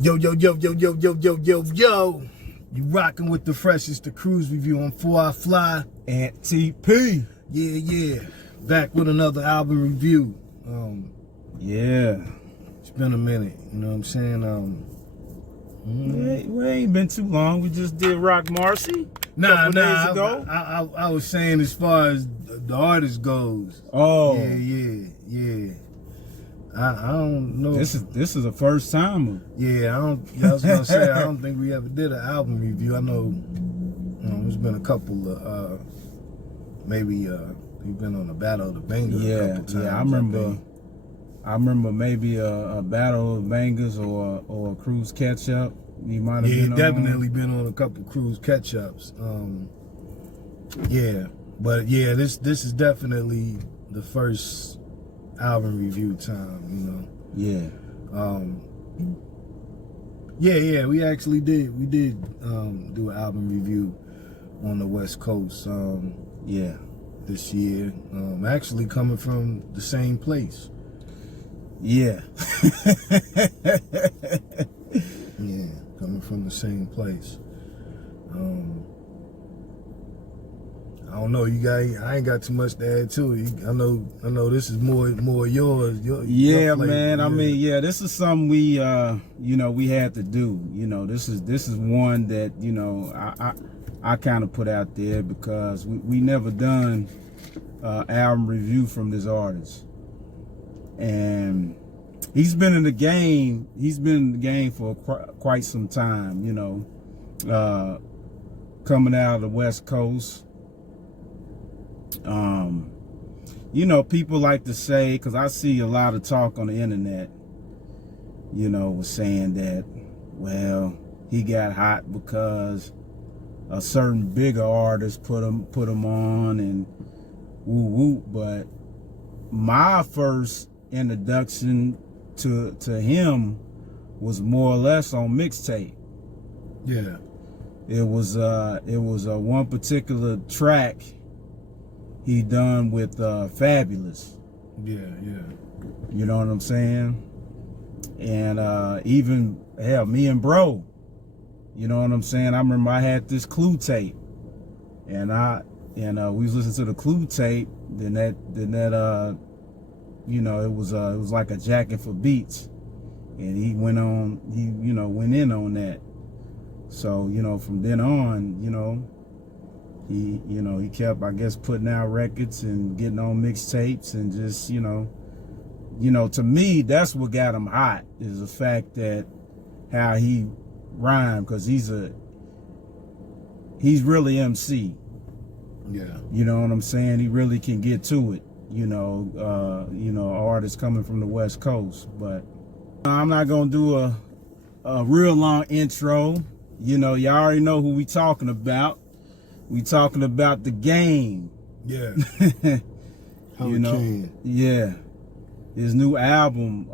Yo, yo, yo, yo, yo, yo, yo, yo, yo. You rocking with the freshest, the KRUZE review on 4 I Fly. And TP. Yeah. Back with another album review. Yeah. It's been a minute, you know what I'm saying? We ain't been too long. We just did Rock Marcy. Days ago. I was saying as far as the artist goes. Oh. Yeah. I don't know. This is the first time. Yeah, I was gonna say I don't think we ever did an album review. I know, there's been a couple of maybe we've been on a Battle of the Bangers a couple times. Yeah, I remember maybe a Battle of the Bangers or a KRUZE catch up. You might have been definitely been on a couple KRUZE catch ups. But this is definitely the first album review time, Yeah. We actually did. We did do an album review on the West Coast. This year. Actually coming from the same place. Yeah. Yeah, coming from the same place. I don't know, you guys. I ain't got too much to add to it. I know this is more yours. Your man. I mean, this is something we we had to do. This is one that I kind of put out there because we never done album review from this artist, and he's been in the game. He's been in the game for quite some time. Coming out of the West Coast. People like to say, because I see a lot of talk on the internet, was saying that, well, he got hot because a certain bigger artist put him on and woo. But my first introduction to him was more or less on mixtape. Yeah. It was one particular track he done with Fabulous. Yeah. You know what I'm saying? And even hell, me and Bro. You know what I'm saying? I remember I had this Clue tape, and we was listening to the Clue tape. Then that it was like a jacket for beats, and he went in on that. So from then on, he kept, I guess, putting out records and getting on mixtapes and just, to me, that's what got him hot, is the fact that how he rhymed, because he's really MC. Yeah. You know what I'm saying? He really can get to it, artists coming from the West Coast. But I'm not going to do a real long intro. Y'all already know who we talking about. We talking about The Game. Yeah. Yeah. His new album,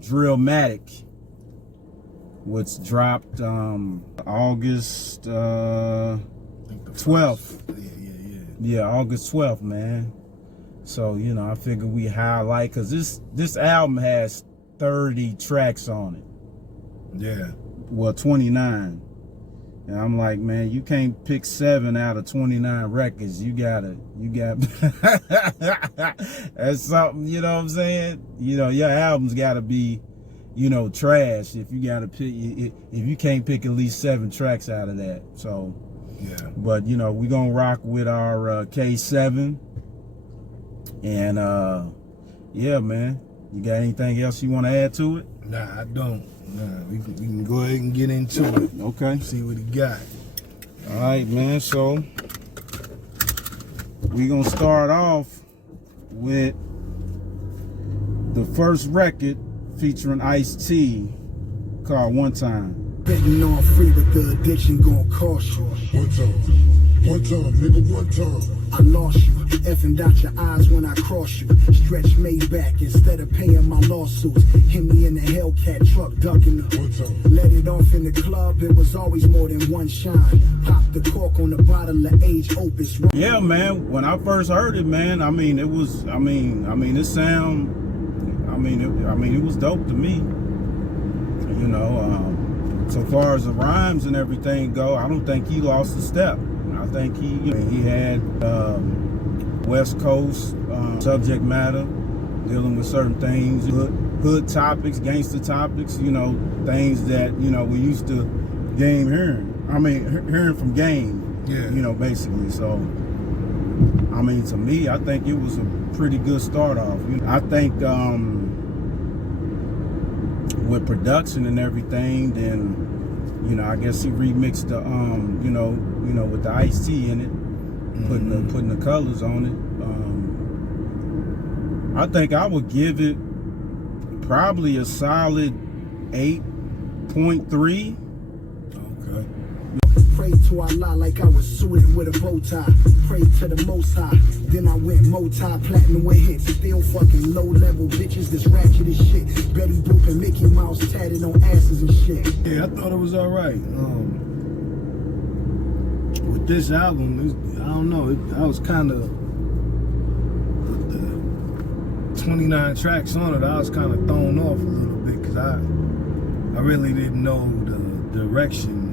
Drillmatic, which dropped August 12th. Yeah, August 12th, man. So, I figured we highlight, because this album has 30 tracks on it. Yeah. Well, 29. And I'm like, man, you can't pick 7 out of 29 records. You got that's something, you know what I'm saying? Your album's gotta be, trash if you gotta pick, if you can't pick at least 7 tracks out of that. So, yeah. But, we gonna rock with our K7. And, yeah, man. You got anything else you want to add to it? Nah, I don't. Nah, we can go ahead and get into it. Okay. See what he got. All right, man. So we gonna start off with the first record featuring Ice-T, called One Time. Betting on free, but the addiction gon' cost you. One time, nigga, one time. I lost you, effing out your eyes when I cross you. Stretch made back instead of paying my lawsuits. Hit me in the Hellcat truck, ducking them. Let it off in the club, it was always more than one shine. Pop the cork on the bottle of age opus. Yeah, man, when I first heard it, man, it was, it was dope to me. You know, so far as the rhymes and everything go, I don't think he lost a step. I think he had West Coast subject matter, dealing with certain things, hood topics, gangster topics, you know, things that, you know, we used to hearing from Game, Yeah. you know, basically. So, I mean, to me, I think it was a pretty good start off. You know, I think with production and everything, then, you know, I guess he remixed the, you know, with the iced tea in it, putting the colors on it. I think I would give it probably a solid 8.3. Okay. Pray to Allah like I was suited with a bow tie. Pray to the Most High. Then I went multi-platinum with hits. Still fucking low-level bitches that's ratchet as shit. Betty Boop and Mickey Mouse tatted on asses and shit. Yeah, I thought it was all right. With this album, I don't know. I was kind of the 29 tracks on it. I was kind of thrown off a little bit because I really didn't know the direction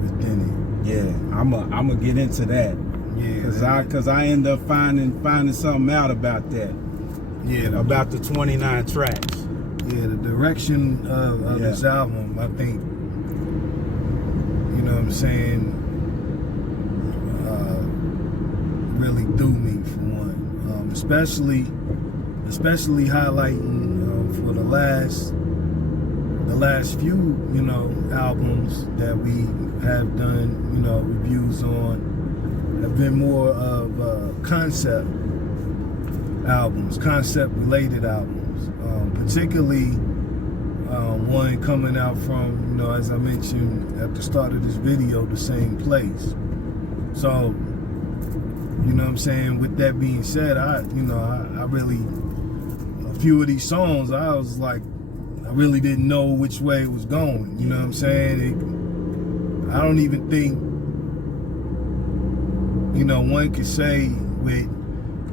within it. Yeah, I'm gonna get into that. Yeah, cause I end up finding something out about that. Yeah, about the 29 tracks. Yeah, the direction of this album, I think, you know what I'm saying, really threw me for one. Especially highlighting for the last few, you know, albums that we have done, you know, reviews on, have been more of concept related albums, particularly one coming out from, you know, as I mentioned at the start of this video, the same place. So, you know what I'm saying, with that being said, I really, a few of these songs, I was like, I really didn't know which way it was going. You know what I'm saying? I don't even think, you know, one could say with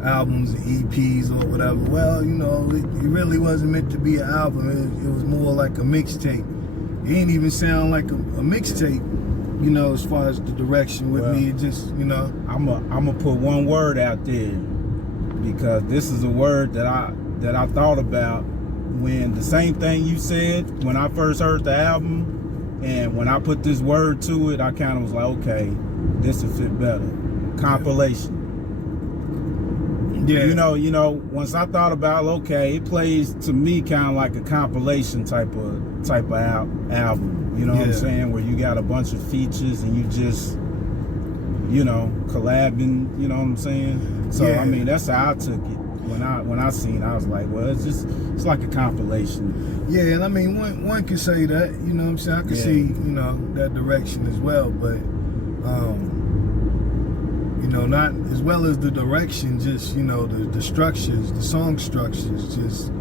albums and EPs or whatever, well, you know, it really wasn't meant to be an album. It was more like a mixtape. It didn't even sound like a mixtape, you know, as far as the direction with me. It just, you know. I'm gonna put one word out there, because this is a word that I thought about when the same thing you said when I first heard the album, and when I put this word to it, I kind of was like, okay, this will fit better. Compilation. Yeah. You know, once I thought about, okay, it plays to me kind of like a compilation type of album. You know what I'm saying? Where you got a bunch of features and you just, you know, collabing. You know what I'm saying? So I mean, that's how I took it. When I seen it, I was like, well, it's like a compilation. Yeah, and I mean, one could say that, you know what I'm saying? I could see, you know, that direction as well, but, you know, not as well as the direction, just, you know, the structures, the song structures, just,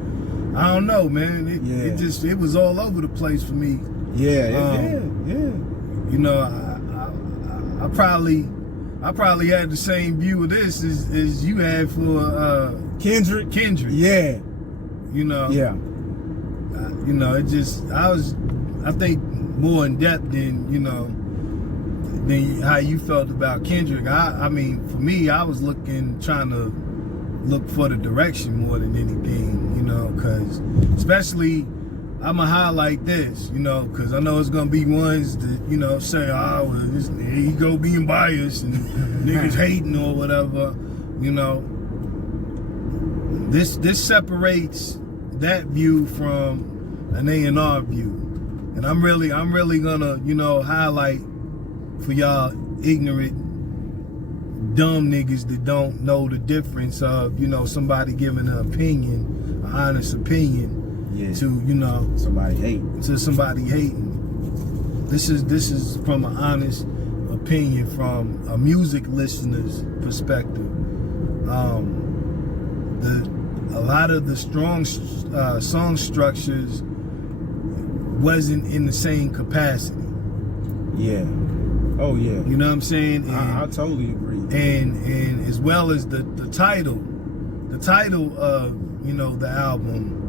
I don't know, man. It was all over the place for me. Yeah. You know, I probably had the same view of this as you had for Kendrick. Yeah. You know. Yeah. You know, it just, I think more in depth than, you know, than how you felt about Kendrick. I mean, for me, I was trying to look for the direction more than anything, you know, because especially, I'm going to highlight this, you know, because I know it's going to be ones that, you know, say, oh, well, here you go being biased and niggas hating or whatever, you know. This separates that view from an A&R view. And I'm really gonna, you know, highlight for y'all ignorant, dumb niggas that don't know the difference of, you know, somebody giving an opinion, an honest opinion, to, you know, somebody hating. This is from an honest opinion from a music listener's perspective. A lot of the strong song structures wasn't in the same capacity. Yeah. Oh yeah. You know what I'm saying? And, I totally agree. And as well as the title of, you know, the album,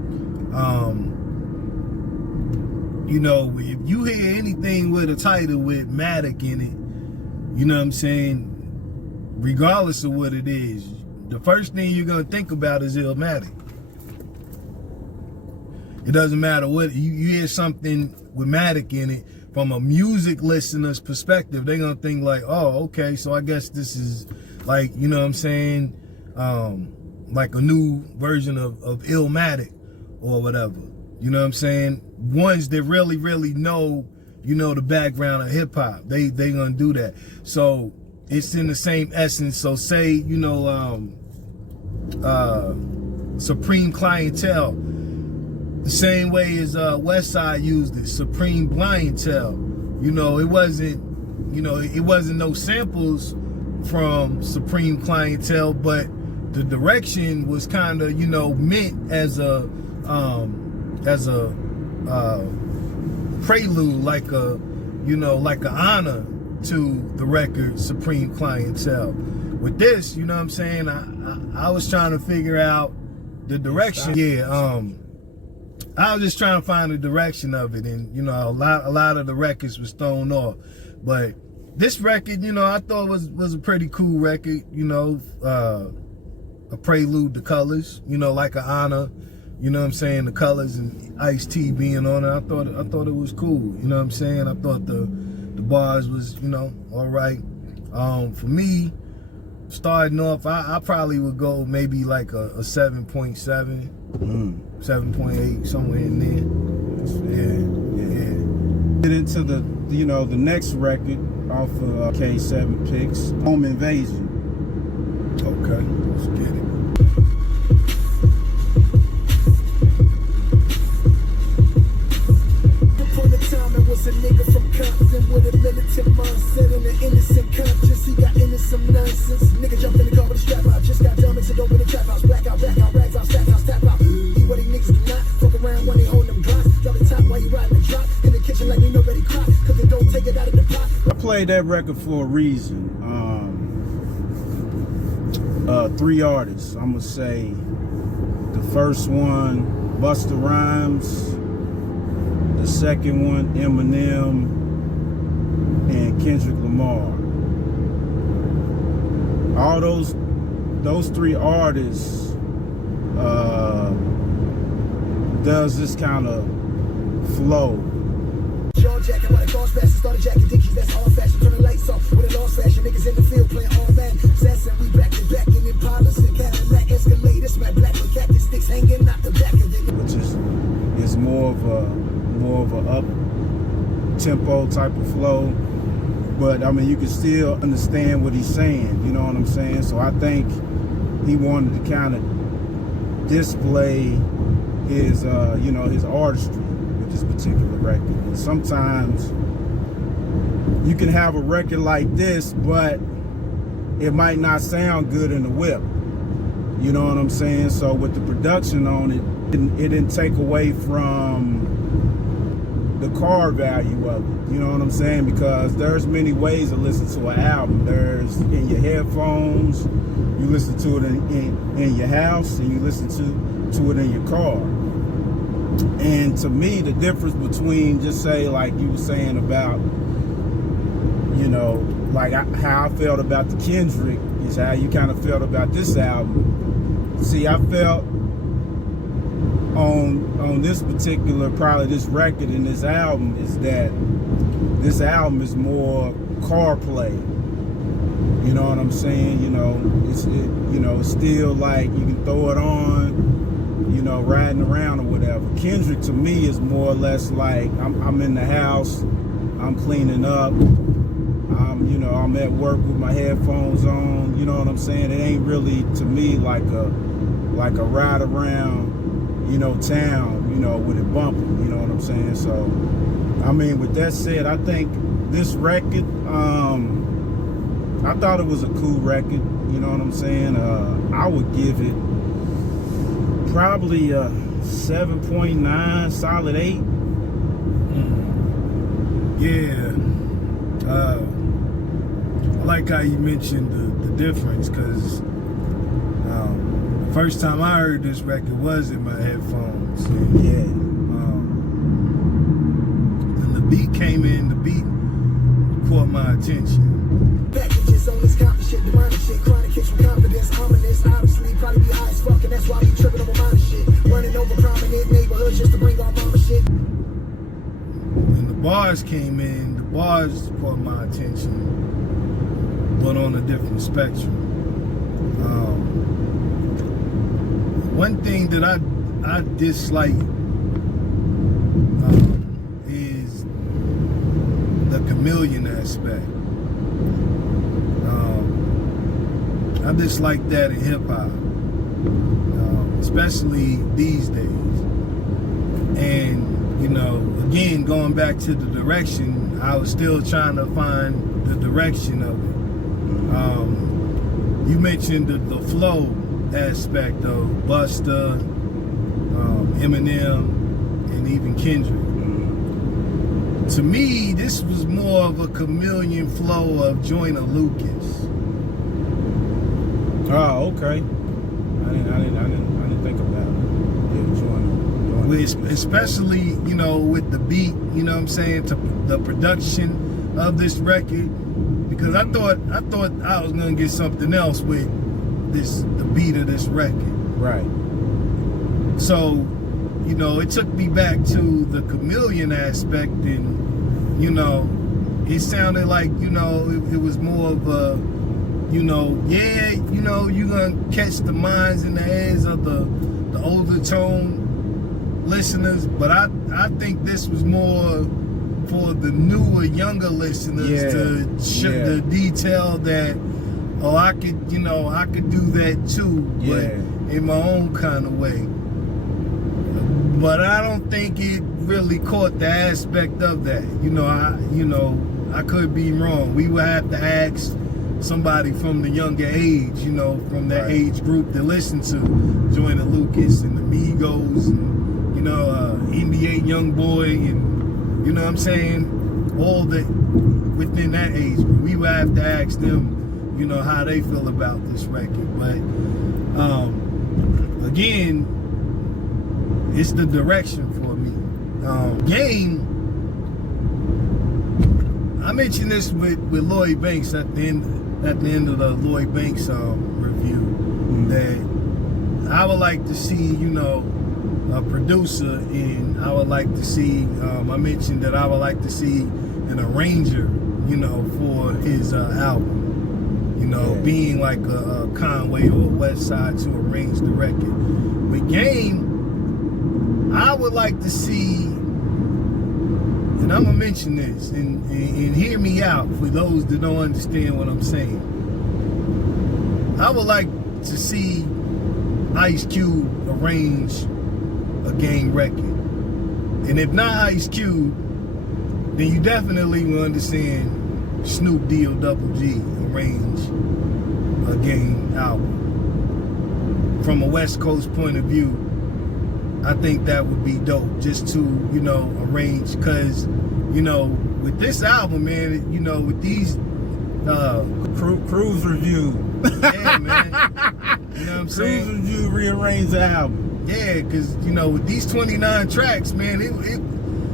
you know, if you hear anything with a title with Matic in it, you know what I'm saying, regardless of what it is, the first thing you're gonna think about is Illmatic. It doesn't matter what, you hear something with Matic in it, from a music listener's perspective, they're gonna think like, oh, okay, so I guess this is like, you know what I'm saying, like a new version of Illmatic or whatever. You know what I'm saying? Ones that really, really know, you know, the background of hip hop, they gonna do that. So it's in the same essence. So say, you know, Supreme Clientele, the same way as Westside used it, Supreme Clientele. You know, it wasn't no samples from Supreme Clientele, but the direction was kind of, you know, meant as a prelude, like a, you know, like an honor to the record Supreme Clientele. With this, you know what I'm saying, I was trying to figure out the direction. Yeah, I was just trying to find the direction of it, and you know, a lot of the records was thrown off. But this record, you know, I thought was a pretty cool record, you know, a prelude to Colors, you know, like an honor, you know what I'm saying, the Colors and Ice-T being on it. I thought it was cool, you know what I'm saying. I thought the bars was, you know, all right. For me, starting off, I probably would go maybe like a 7.7, 7.8, somewhere in there. Yeah. Get into the, you know, the next record off of K7 Picks, Home Invasion. Okay, let's get it. Upon the time it was a nigga from Compton with a militant mindset and an innocent conscience. He got into some nonsense. Nigga jumped in the car with a strap out. Just got dumb and said open the trap house. Black out, back out, rags out, stack out, step out. Eat what they niggas do not. Fuck around when they hold them blocks. Drop the top while you riding the drop. In the kitchen like we know ready cry. Cause they don't take it out of the pot. I played that record for a reason. 3 artists. I'm gonna say the first one, Busta Rhymes. The second one, Eminem and Kendrick Lamar. All those 3 artists does this kind of flow. Jaw jacket, while the cars fast and started jacking dickies, that's all fashion. Turn the lights off with a lost fashion. Niggas in the field playing all man. Sass and we back to back in Impalas and Cadillac Escalators. My black with cactus sticks hanging out the back of it. Which is more of a up tempo type of flow. But I mean, you can still understand what he's saying, you know what I'm saying? So I think he wanted to kind of display his you know, his artistry with this particular record. And sometimes you can have a record like this, but it might not sound good in the whip. You know what I'm saying? So with the production on it, it didn't take away from the car value of it. You know what I'm saying? Because there's many ways to listen to an album. There's in your headphones, you listen to it in your house, and you listen to it in your car. And to me, the difference between, just say like you were saying about, you know, like how I felt about the Kendrick is how you kind of felt about this album. See, I felt on this particular, probably this record and this album, is that this album is more car play. You know what I'm saying? You know, it's still like you can throw it on, you know, riding around or whatever. Kendrick to me is more or less like I'm in the house, I'm cleaning up, I'm at work with my headphones on. You know what I'm saying? It ain't really to me like a ride around, you know, town, you know, with it bumping, you know what I'm saying? So, I mean, with that said, I think this record, I thought it was a cool record, you know what I'm saying? I would give it probably a 7.9, solid 8. Yeah. I like how you mentioned the difference, because the first time I heard this record was in my headphones. And, attention. Packages on this copy shit, demonic shit, chronic kicks with confidence, ominous, obviously, probably be high as fuck, and that's why we tripping over minor shit. Running over prominent neighborhoods just to bring our mama shit. When the bars came in, the bars caught my attention, but on a different spectrum. One thing that I dislike is the chameleon aspect. I dislike that in hip hop, especially these days. And you know, again, going back to the direction, I was still trying to find the direction of it. You mentioned the flow aspect of Busta, Eminem, and even Kendrick. To me, this was more of a chameleon flow of Joyner Lucas. Oh, okay. I didn't think about it. Yeah, Joyner. Especially, you know, with the beat, you know what I'm saying, to the production of this record, because I thought I was gonna get something else with the beat of this record. Right. So, you know, it took me back to the chameleon aspect, and you know, it sounded like, you know, it was more of a, you know, yeah, you know, you're gonna catch the minds and the heads of the older tone listeners, but I think this was more for the newer, younger listeners to detail that, oh, I could do that too, but in my own kind of way. But I don't think it really caught the aspect of that. I could be wrong. We would have to ask somebody from the younger age, you know, from that age group that listened to Joyner Lucas and the Migos and, you know, NBA Youngboy and, you know what I'm saying, all that within that age group. We would have to ask them, you know, how they feel about this record. But again, it's the direction for me. Game, I mentioned this with Lloyd Banks at the end of the Lloyd Banks review, that I would like to see, you know, a producer, and I would like to see, I mentioned that I would like to see an arranger, you know, for his album. You know, being like a Conway or a West Side to arrange the record. With Game, I would like to see, and I'm gonna mention this, and hear me out for those that don't understand what I'm saying. I would like to see Ice Cube arrange a Game record. And if not Ice Cube, then you definitely will understand Snoop D-O-double G arrange a Game album. From a West Coast point of view, I think that would be dope, just to, you know, arrange, because, you know, with this album, man, you know, with these KRUZE Review. Yeah, man. You know what I'm saying? KRUZE Review rearrange the album. Yeah, because, you know, with these 29 tracks, man,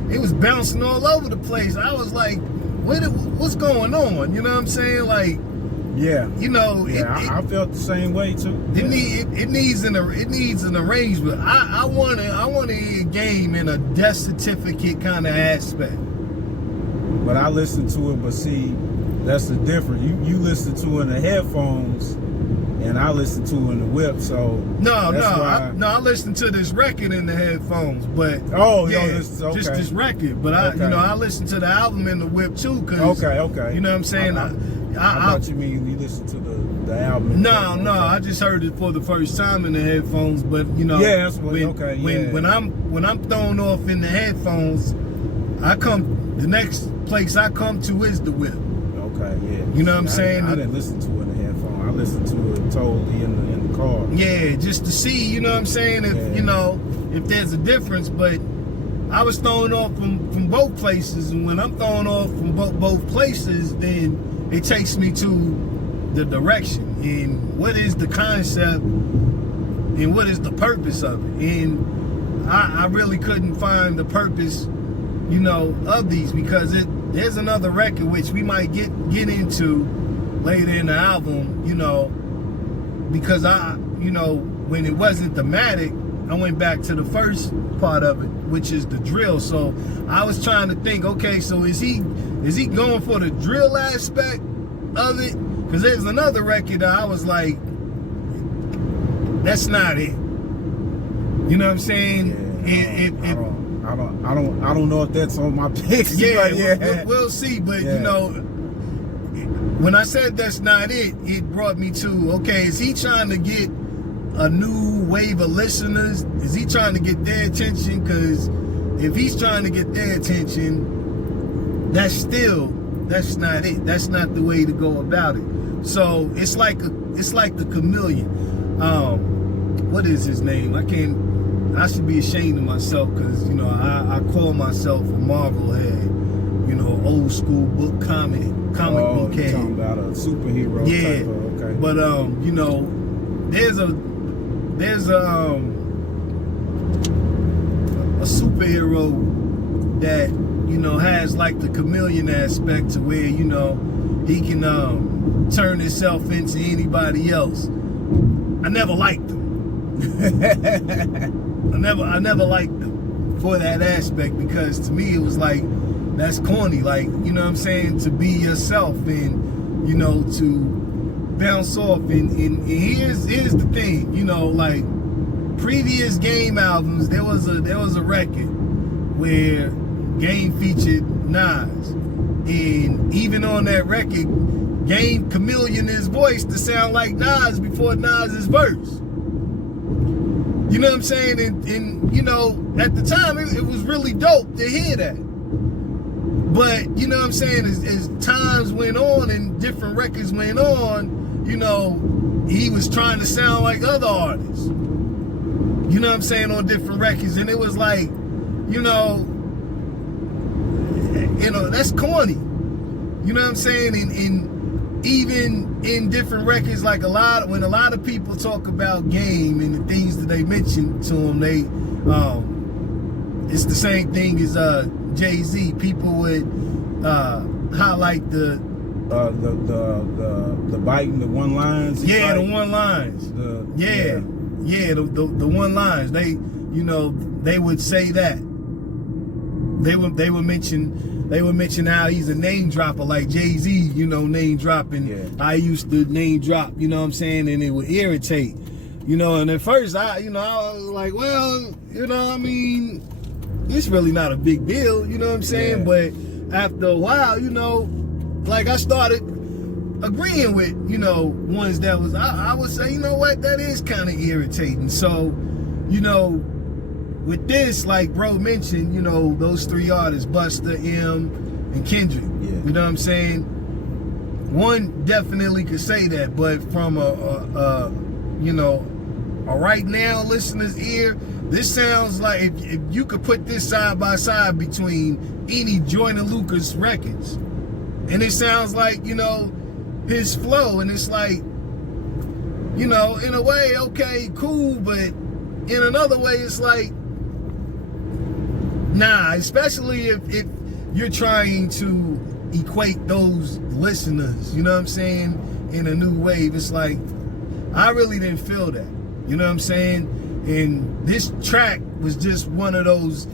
it was bouncing all over the place. I was like, what's going on? You know what I'm saying? Like, yeah, you know, I felt the same way too. It needs an arrangement. I want to hear Game in a death certificate kind of aspect. But I listened to it, but see, that's the difference. You listen to it in the headphones, and I listen to it in the whip. So I listened to this record in the headphones, but just this record. But I listened to the album in the whip too, cause okay. You know what I'm saying? I thought you mean you listened to the album. No, I just heard it for the first time in the headphones. But you know, that's when I'm thrown off in the headphones, the next place I come to is the whip. Okay, yeah. You know what I'm saying? I didn't listen to it in the headphones. I listened to it totally in the car. Yeah, just to see, you know what I'm saying, if you know, if there's a difference. But I was thrown off from both places, and when I'm thrown off from both places, then it takes me to the direction and what is the concept and what is the purpose of it. And I really couldn't find the purpose, you know, of these, because there's another record which we might get into later in the album, you know, because when it wasn't thematic, I went back to the first part of it, which is the drill. So I was trying to think, okay, so is he going for the drill aspect of it? Because there's another record that I was like, that's not it. You know what I'm saying? Yeah, I don't know if that's on my picks. Yeah, we'll see. But you know, when I said that's not it, it brought me to, okay, is he trying to get a new wave of listeners? Is he trying to get their attention? Because if he's trying to get their attention, that's not it. That's not the way to go about it. So it's like the chameleon. What is his name? I should be ashamed of myself, because you know I call myself a Marvel head, you know, old school book comic book head. Talking about a superhero type of, okay. But you know, there's a superhero that, you know, has like the chameleon aspect, to where, you know, he can turn himself into anybody else. I never liked him. I never liked them for that aspect, because to me it was like, that's corny. Like, you know what I'm saying, to be yourself and, you know, to bounce off. And here's the thing, you know, like previous Game albums, there was a record where Game featured Nas, and even on that record, Game chameleon his voice to sound like Nas before Nas's verse. You know what I'm saying? And you know, at the time, it was really dope to hear that. But, you know what I'm saying, as times went on and different records went on, you know, he was trying to sound like other artists. You know what I'm saying, on different records. And it was like, you know, that's corny. You know what I'm saying? And even in different records, like when a lot of people talk about Game and the things that they mention to him, it's the same thing as Jay-Z. People would highlight the biting, the one lines. Yeah, the one lines. The one lines. They, you know, they would say that. They would mention how he's a name dropper, like Jay-Z, you know, name dropping. Yeah. I used to name drop, you know what I'm saying, and it would irritate, you know. And at first, I was like, well, you know, I mean, it's really not a big deal, you know what I'm saying? Yeah. But after a while, you know, like I started agreeing with, you know, ones that was, I would say, you know what, that is kind of irritating. So, you know, with this, like bro mentioned, you know, those three artists, Busta, M, and Kendrick. Yeah. You know what I'm saying? One definitely could say that, but from you know, a right now listener's ear, this sounds like if you could put this side by side between any Joyner Lucas records, and it sounds like, you know, his flow, and it's like, you know, in a way, okay, cool, but in another way, it's like, nah, especially if you're trying to equate those listeners, you know what I'm saying, in a new wave. It's like, I really didn't feel that, you know what I'm saying? And this track was just one of those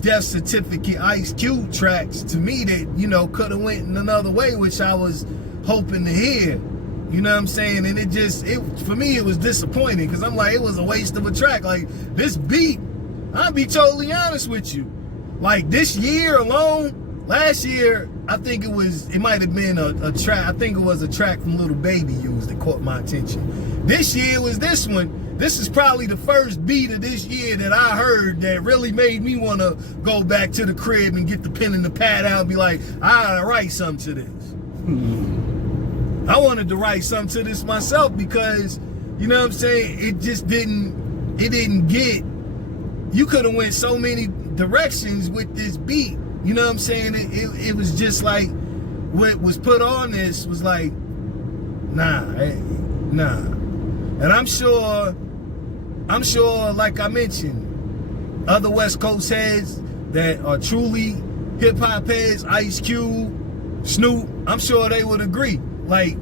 Death Certificate Ice Cube tracks to me that, you know, could have went in another way, which I was hoping to hear, you know what I'm saying? And for me, it was disappointing, because I'm like, it was a waste of a track. Like, this beat, I'll be totally honest with you. Like, this year alone, last year, I think it might have been a track. I think it was a track from Lil Baby used that caught my attention. This year was this one. This is probably the first beat of this year that I heard that really made me want to go back to the crib and get the pen and the pad out and be like, I gotta write something to this. I wanted to write something to this myself, because, you know what I'm saying, it didn't get, you could have went so many directions with this beat, you know what I'm saying? It was just like, what was put on this was like, nah. And I'm sure, like I mentioned, other West Coast heads that are truly hip hop heads, Ice Cube, Snoop, I'm sure they would agree. Like,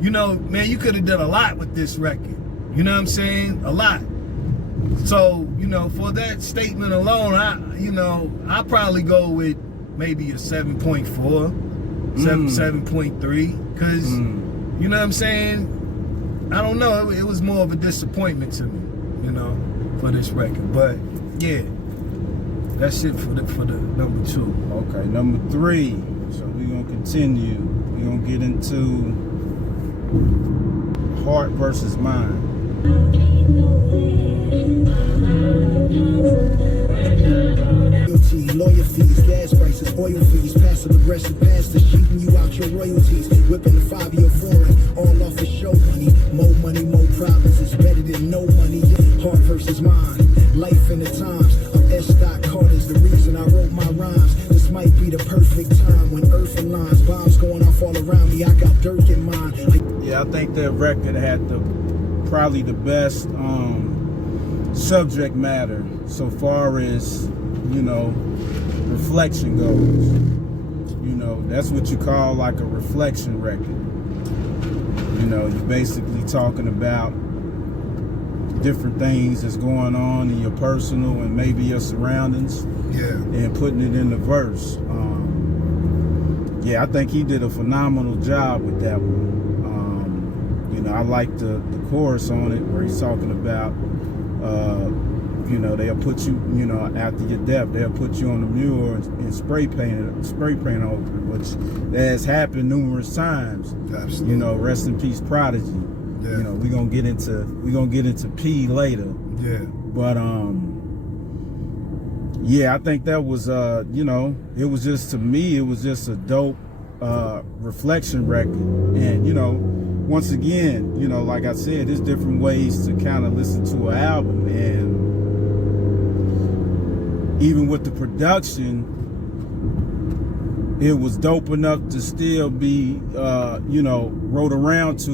you know, man, you could have done a lot with this record. You know what I'm saying? A lot. So, you know, for that statement alone, I probably go with maybe a 7.4, 7.3, because, you know what I'm saying? I don't know, it was more of a disappointment to me, you know, for this record. But, yeah, that's it for the number 2. Okay, number 3. So we're going to continue. We're going to get into heart versus mind. Lawyer fees, gas prices, oil fees, passive aggressive pastors cheating you out your royalties, whipping the 5-year foreign, all off the show money. More money, more problems, it's better than no money. Heart versus mind, life in the times of S. Carter's the reason I wrote my rhymes. This might be the perfect time when earth aligns, bombs going off all around me, I got dirt in mind. Yeah, I think that record had probably the best subject matter so far as, you know, reflection goes. You know, that's what you call like a reflection record. You know, you're basically talking about different things that's going on in your personal and maybe your surroundings, and putting it in the verse. Yeah, I think he did a phenomenal job with that one. You know, I like the chorus on it where he's talking about, you know, they'll put you, you know, after your death, they'll put you on the mule and spray paint over it, which has happened numerous times. Absolutely. You know, rest in peace, Prodigy. Yeah. You know, we're gonna get into P later. Yeah. But yeah, I think that was you know, it was just, to me, it was just a dope reflection record. And, you know, once again, you know, like I said, there's different ways to kind of listen to an album, and even with the production, it was dope enough to still be, you know, rode around to,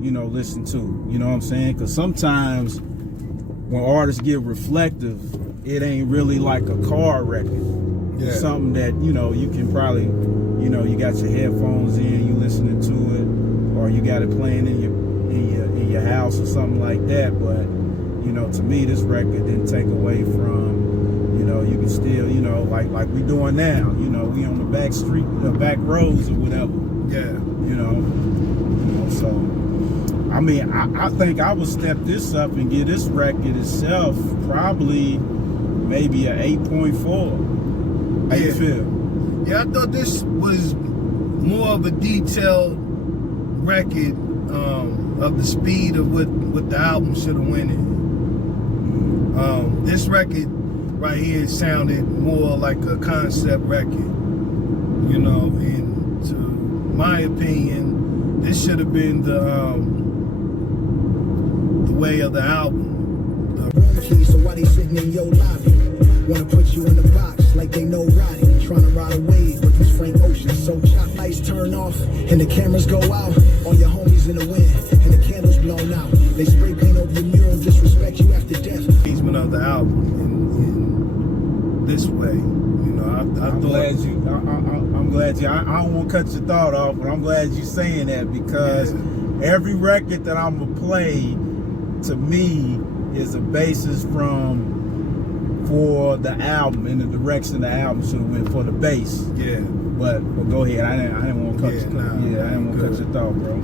you know, listen to, you know what I'm saying? Because sometimes when artists get reflective, it ain't really like a car record. Yeah. It's something that, you know, you can probably, you know, you got your headphones in, you listening to it, or you got it playing in your house or something like that. But, you know, to me, this record didn't take away from, you know, you can still, you know, like we doing now, you know, we on the back street, the back roads or whatever. Yeah. You know, so, I mean, I think I would step this up and give this record itself probably maybe a 8.4. How you feel? Yeah, I thought this was more of a detailed record of the speed of what the album should have went in. This record right here sounded more like a concept record, you know, and to my opinion, this should have been the way of the album. So why they sitting in your lobby? Wanna put you in the box like they know Roddy. Trying to ride a wave with these Frank Oceans. So chop lights turn off and the cameras go out. All your homies in the wind and the candles blown out. They spray paint over your mural, disrespect you after death. Engagement of the album in this way, you know, I I'm glad you. I don't want to cut your thought off, but I'm glad you saying that, because every record that I'm gonna play, to me, is a basis for the album, in the direction the album should have went for the bass. Yeah. But go ahead. I didn't want to cut your thought. I didn't want to cut your thought, bro.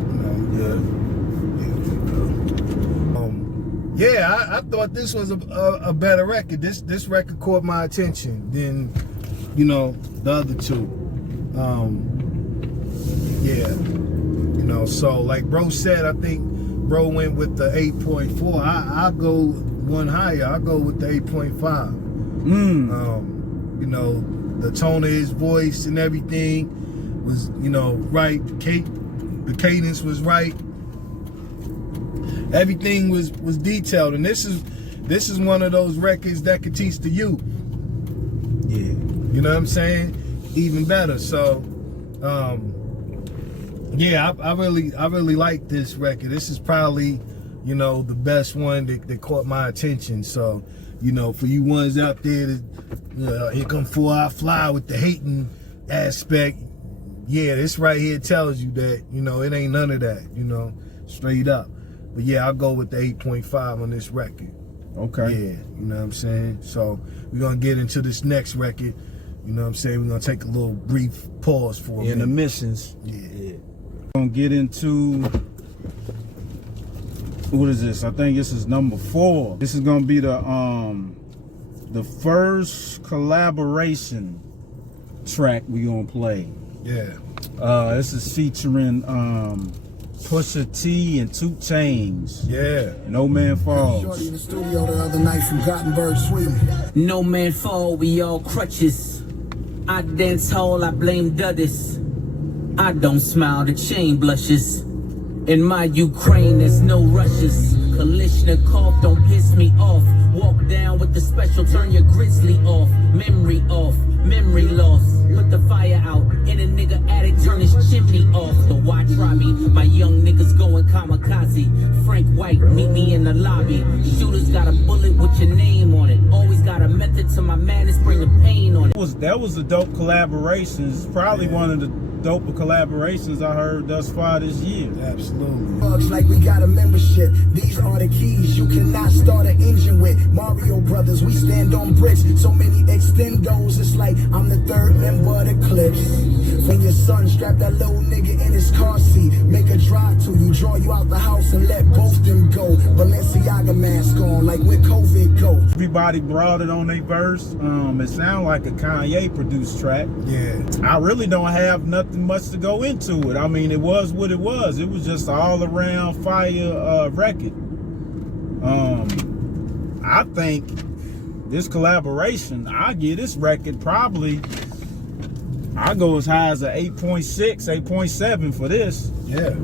I thought this was a better record. This record caught my attention than, you know, the other two. You know, so like bro said, I think bro went with the 8.4. I'll go one higher. I'll go with the 8.5. You know, the tone of his voice and everything was, you know, right. The cadence was right. Everything was detailed, and this is one of those records that could teach the youth. Yeah. You know what I'm saying? Even better. So, yeah, I really like this record. This is probably, you know, the best one that caught my attention. So, you know, for you ones out there that, here come 4 I Fly with the hating aspect. Yeah, this right here tells you that, you know, it ain't none of that, you know, straight up. But yeah, I'll go with the 8.5 on this record. Okay. Yeah, you know what I'm saying? So we're gonna get into this next record. You know what I'm saying? We're gonna take a little brief pause for a minute. Intermissions. Yeah. Gonna get into, what is this? I think this is number 4. This is gonna be the first collaboration track we gonna play. Yeah. This is featuring Pusha T and 2 Chainz. Yeah. No Man Falls. Shorty in the studio the other night from Gothenburg, Sweden. No man fall, we all crutches. I dance hall, I blame Duddis. I don't smile, the chain blushes. In my Ukraine, there's no rushes. Kalishnikov, don't piss me off. Walk down with the special, turn your grizzly off. Memory loss. Put the fire out in a nigga attic, turn his chimney off. The watch Robbie, my young niggas going kamikaze. Frank White, meet me in the lobby. Shooters got a bullet with your name on it. Always got a method to my madness, bring the pain on it. That was a dope collaboration. It's probably one of the doper collaborations I heard thus far this year. Absolutely. Bugs like we got a membership. These are the keys you cannot start an engine with. Mario Brothers, we stand on bricks. So many extendos, it's like I'm the 3rd member of the Clips. When your son strapped that little nigga in his car seat, make a drive to you, draw you out the house and let both them go. Balenciaga mask on, like where COVID go. Everybody brought it on their verse. It sounded like a Kanye produced track. Yeah. I really don't have nothing much to go into it. I mean, it was what it was. It was just an all around fire record. I think this collaboration, I give this record probably, I go as high as a 8.6, 8.7 for this. Yeah.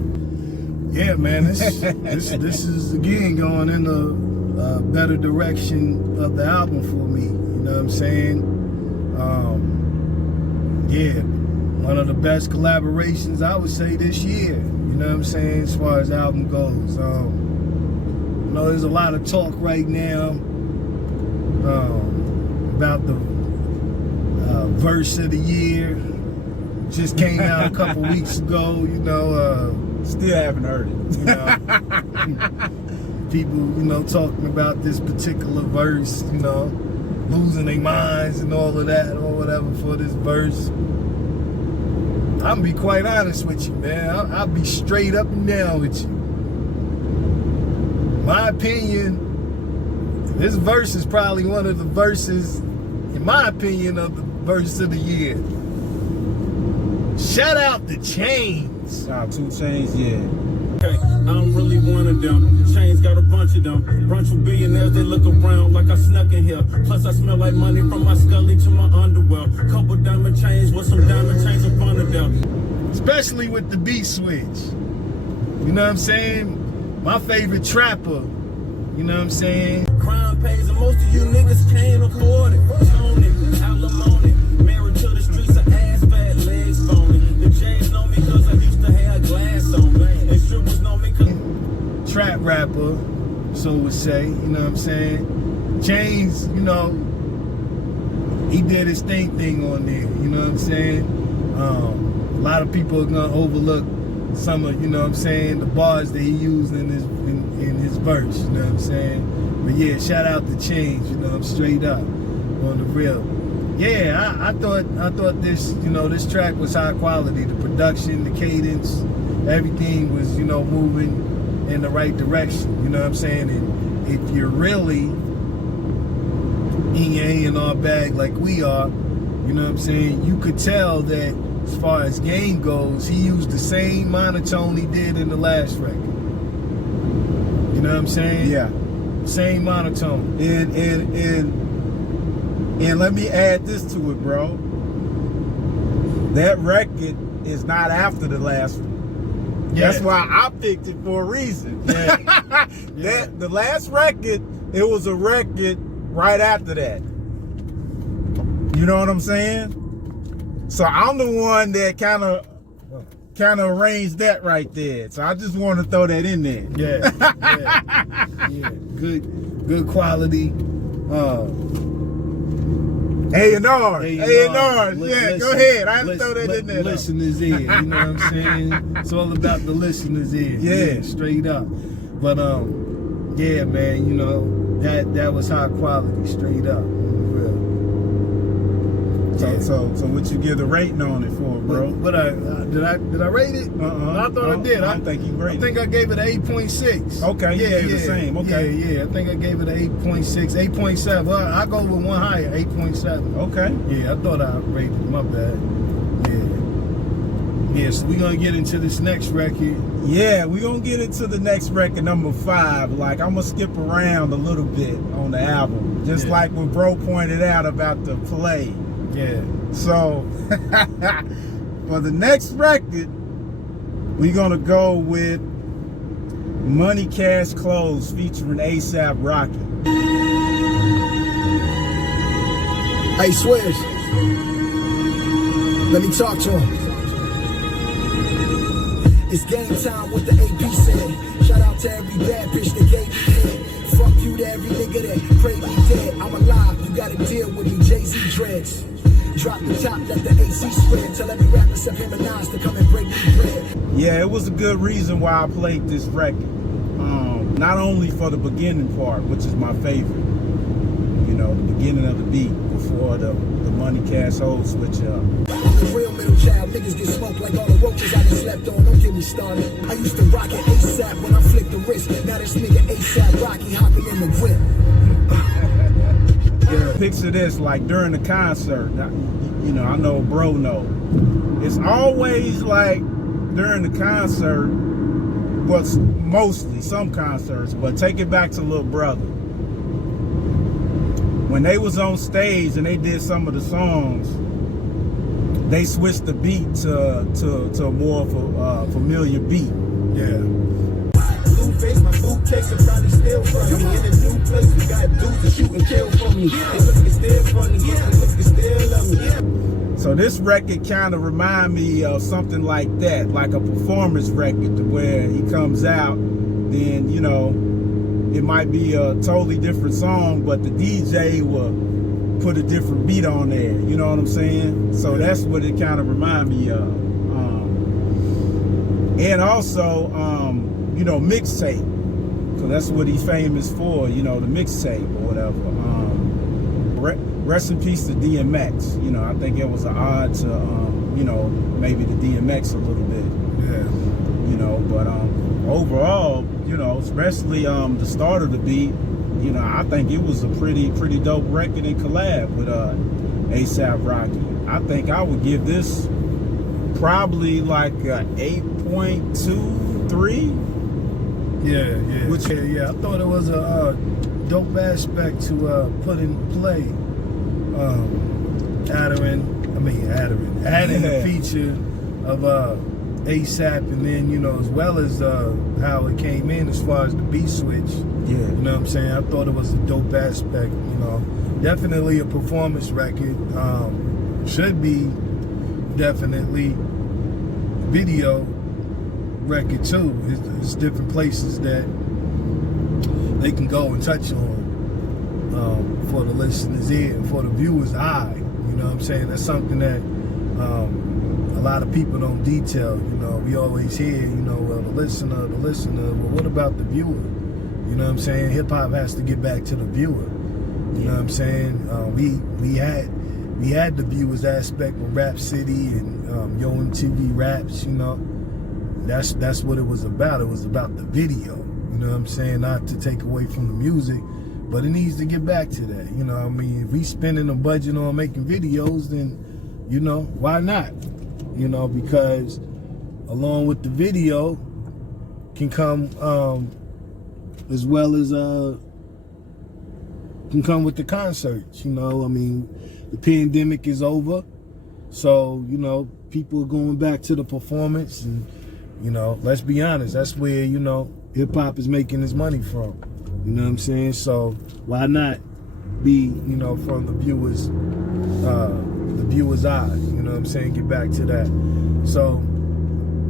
Yeah, man. This is again going in a better direction of the album for me. You know what I'm saying? Yeah, one of the best collaborations I would say this year. You know what I'm saying? As far as album goes. You know, there's a lot of talk right now about the verse of the year. Just came out a couple weeks ago. You know. Still haven't heard it. You know, people, you know, talking about this particular verse, you know, losing their minds and all of that or whatever for this verse. I'm gonna be quite honest with you, man. I'll be straight up and down with you. My opinion, this verse is probably one of the verses, in my opinion, of the verse of the year. Shout out to Chainz. Shout out 2 Chainz, yeah. Hey, I'm really one of them. Chainz got a bunch of them. Bunch of billionaires, they look around like I snuck in here. Plus I smell like money from my scully to my underwear. Couple diamond chains with some diamond chains in front of them. Especially with the beat switch. You know what I'm saying? My favorite trapper. You know what I'm saying? Crime pays and most of you niggas can't afford it. Tony, alimony, married to the streets of ass fat, legs phony. The J's know me cause I used to have glass on me. And strippers know me cause... Trap rapper, so would say, you know what I'm saying? Chainz, you know, he did his thing on there, you know what I'm saying? A lot of people are gonna overlook some of, you know what I'm saying, the bars that he used in his verse, you know what I'm saying? But yeah, shout out to Chainz, you know, I'm straight up on the real. Yeah, I thought this, you know, this track was high quality. The production, the cadence, everything was, you know, moving in the right direction, you know what I'm saying? And if you're really in your A&R bag like we are, you know what I'm saying, you could tell that as far as game goes, he used the same monotone he did in the last record. You know what I'm saying? Yeah. Same monotone. And let me add this to it, bro. That record is not after the last one. Yeah. That's why I picked it for a reason. Yeah. The last record, it was a record right after that. You know what I'm saying? So I'm the one that kind of arranged that right there. So I just want to throw that in there. Yeah. Good quality. A&rs, yeah, go ahead. I had to throw that in there. Listeners ear, you know what I'm saying? It's all about the listeners ear. Yeah, straight up. But yeah, man, you know, that was high quality, straight up. Real. Yeah. So what you give the rating on it for, bro? What did I rate it? I thought I did. I don't think you rated it. I think I gave it an 8.6. Okay, you gave it the same. Okay. Yeah. I think I gave it an 8.6, 8.7. Well, I go with one higher, 8.7. Okay. Yeah, I thought I rated it. My bad. Yeah, so we're gonna get into this next record. Yeah, we're gonna get into the next record, number 5. Like, I'm gonna skip around a little bit on the album. Just like when bro pointed out about the play. Yeah. So for the next record, we're gonna go with Money Cash Clothes featuring A$AP Rocky. Hey, Swish, let me talk to him. It's game time with the AP said. Shout out to every bad bitch that gave me head. Fuck you to every nigga that prayed me dead. I'm alive, you gotta deal with me, Jay-Z dreads. Drop the top, let the AC spread. Tell every rapper except him and Nas to come and break me bread. Yeah, it was a good reason why I played this record. Not only for the beginning part, which is my favorite. You know, the beginning of the beat before the Money Cash Hold switch up. I'm the real middle child, niggas get smoked like all the roaches I just slept on. Don't get me started. I used to rock it A$AP when I flicked the wrist. Now this nigga A$AP Rocky hopping in the whip. Picture this, like during the concert, you know, I know bro know. It's always like during the concert, what's mostly some concerts, but take it back to Little Brother. When they was on stage and they did some of the songs, they switched the beat to a more of a familiar beat. Yeah. Face, my boot case will probably steal from me. In a new place, we got dudes to shoot and kill for me. They looking still funny, they looking still love me. So this record kind of remind me of something like that, like a performance record, to where he comes out, then, you know, it might be a totally different song, but the DJ will put a different beat on there. You know what I'm saying? So that's what it kind of remind me of. And also, you know, mixtape. So that's what he's famous for, you know, the mixtape or whatever. Rest in peace to DMX. You know, I think it was an odd to, you know, maybe the DMX a little bit. Yeah. You know, but overall, you know, especially the start of the beat, you know, I think it was a pretty dope record and collab with A$AP Rocky. I think I would give this probably like a 8.23. Yeah. I thought it was a dope aspect to put in play. Adding the feature of A$AP, and then, you know, as well as how it came in as far as the beat switch. Yeah. You know what I'm saying? I thought it was a dope aspect, you know. Definitely a performance record. Should be definitely video record too. It's different places that they can go and touch on for the listener's ear and for the viewer's eye. You know what I'm saying? That's something that a lot of people don't detail. You know, we always hear, you know, well, the listener. Well, what about the viewer? You know what I'm saying? Hip hop has to get back to the viewer. You know what I'm saying? We had the viewers aspect with Rap City and Yo MTV Raps. You know, that's what it was about. It was about the video. You know what I'm saying? Not to take away from the music, but it needs to get back to that. You know what I mean? If we spending a budget on making videos, then, you know, why not? You know, because along with the video can come as well as can come with the concerts. You know, I mean, the pandemic is over, so, you know, people are going back to the performance, and, you know, let's be honest, that's where, you know, hip hop is making its money from. You know what I'm saying? So why not be, you know, from the viewer's eye? You know what I'm saying? Get back to that. So,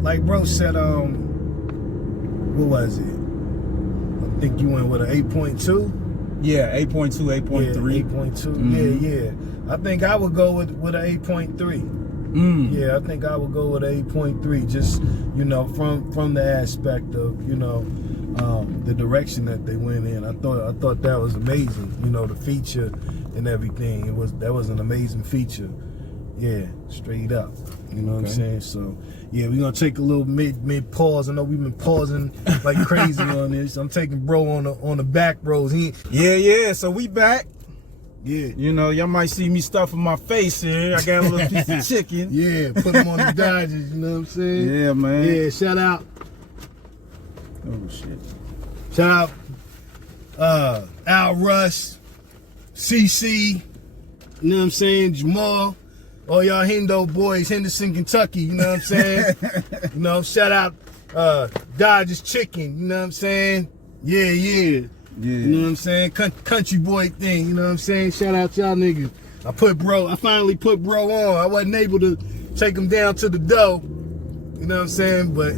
like bro said, what was it? I think you went with an 8.2. Yeah, 8.2, 8.3. Yeah, 8.2. Yeah. I think I would go with an 8.3. Yeah, I think I would go with an 8.3. Just, you know, from the aspect of, you know, the direction that they went in. I thought that was amazing. You know, the feature and everything. That was an amazing feature. Yeah, straight up. You know what I'm saying? So yeah, we're gonna take a little mid pause. I know we've been pausing like crazy on this. I'm taking bro on the back rows. Yeah. So we back. Yeah. You know, y'all might see me stuffing my face here. I got a little piece of chicken. Yeah, put them on the Dodgers, you know what I'm saying? Yeah, man. Yeah, shout out. Oh shit. Shout out Al Russ, CC, you know what I'm saying, Jamal, all y'all Hendo boys, Henderson, Kentucky, you know what I'm saying? You know, shout out Dodgers Chicken, you know what I'm saying? Yeah. You know what I'm saying? Country boy thing, you know what I'm saying? Shout out y'all niggas. I finally put bro on. I wasn't able to take him down to the dough, you know what I'm saying? But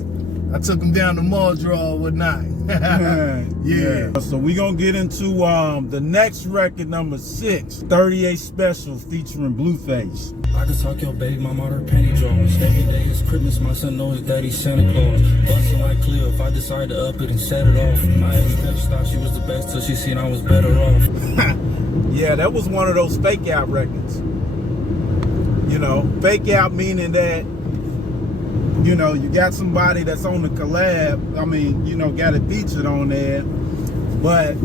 I took him down to mall draw or whatnot. Yeah. So we gonna get into the next record, number 6, 38 Special featuring Blueface. I can talk your baby mama out her panty drawers. Every day is Christmas, my son knows his daddy's Santa Claus. Bustin' like Cleo, if I decide to up it and set it off. My ex-bitch thought she was the best till she seen I was better off. Yeah, that was one of those fake out records. You know, fake out meaning that, you know, you got somebody that's on the collab, I mean, you know, got it featured on there, but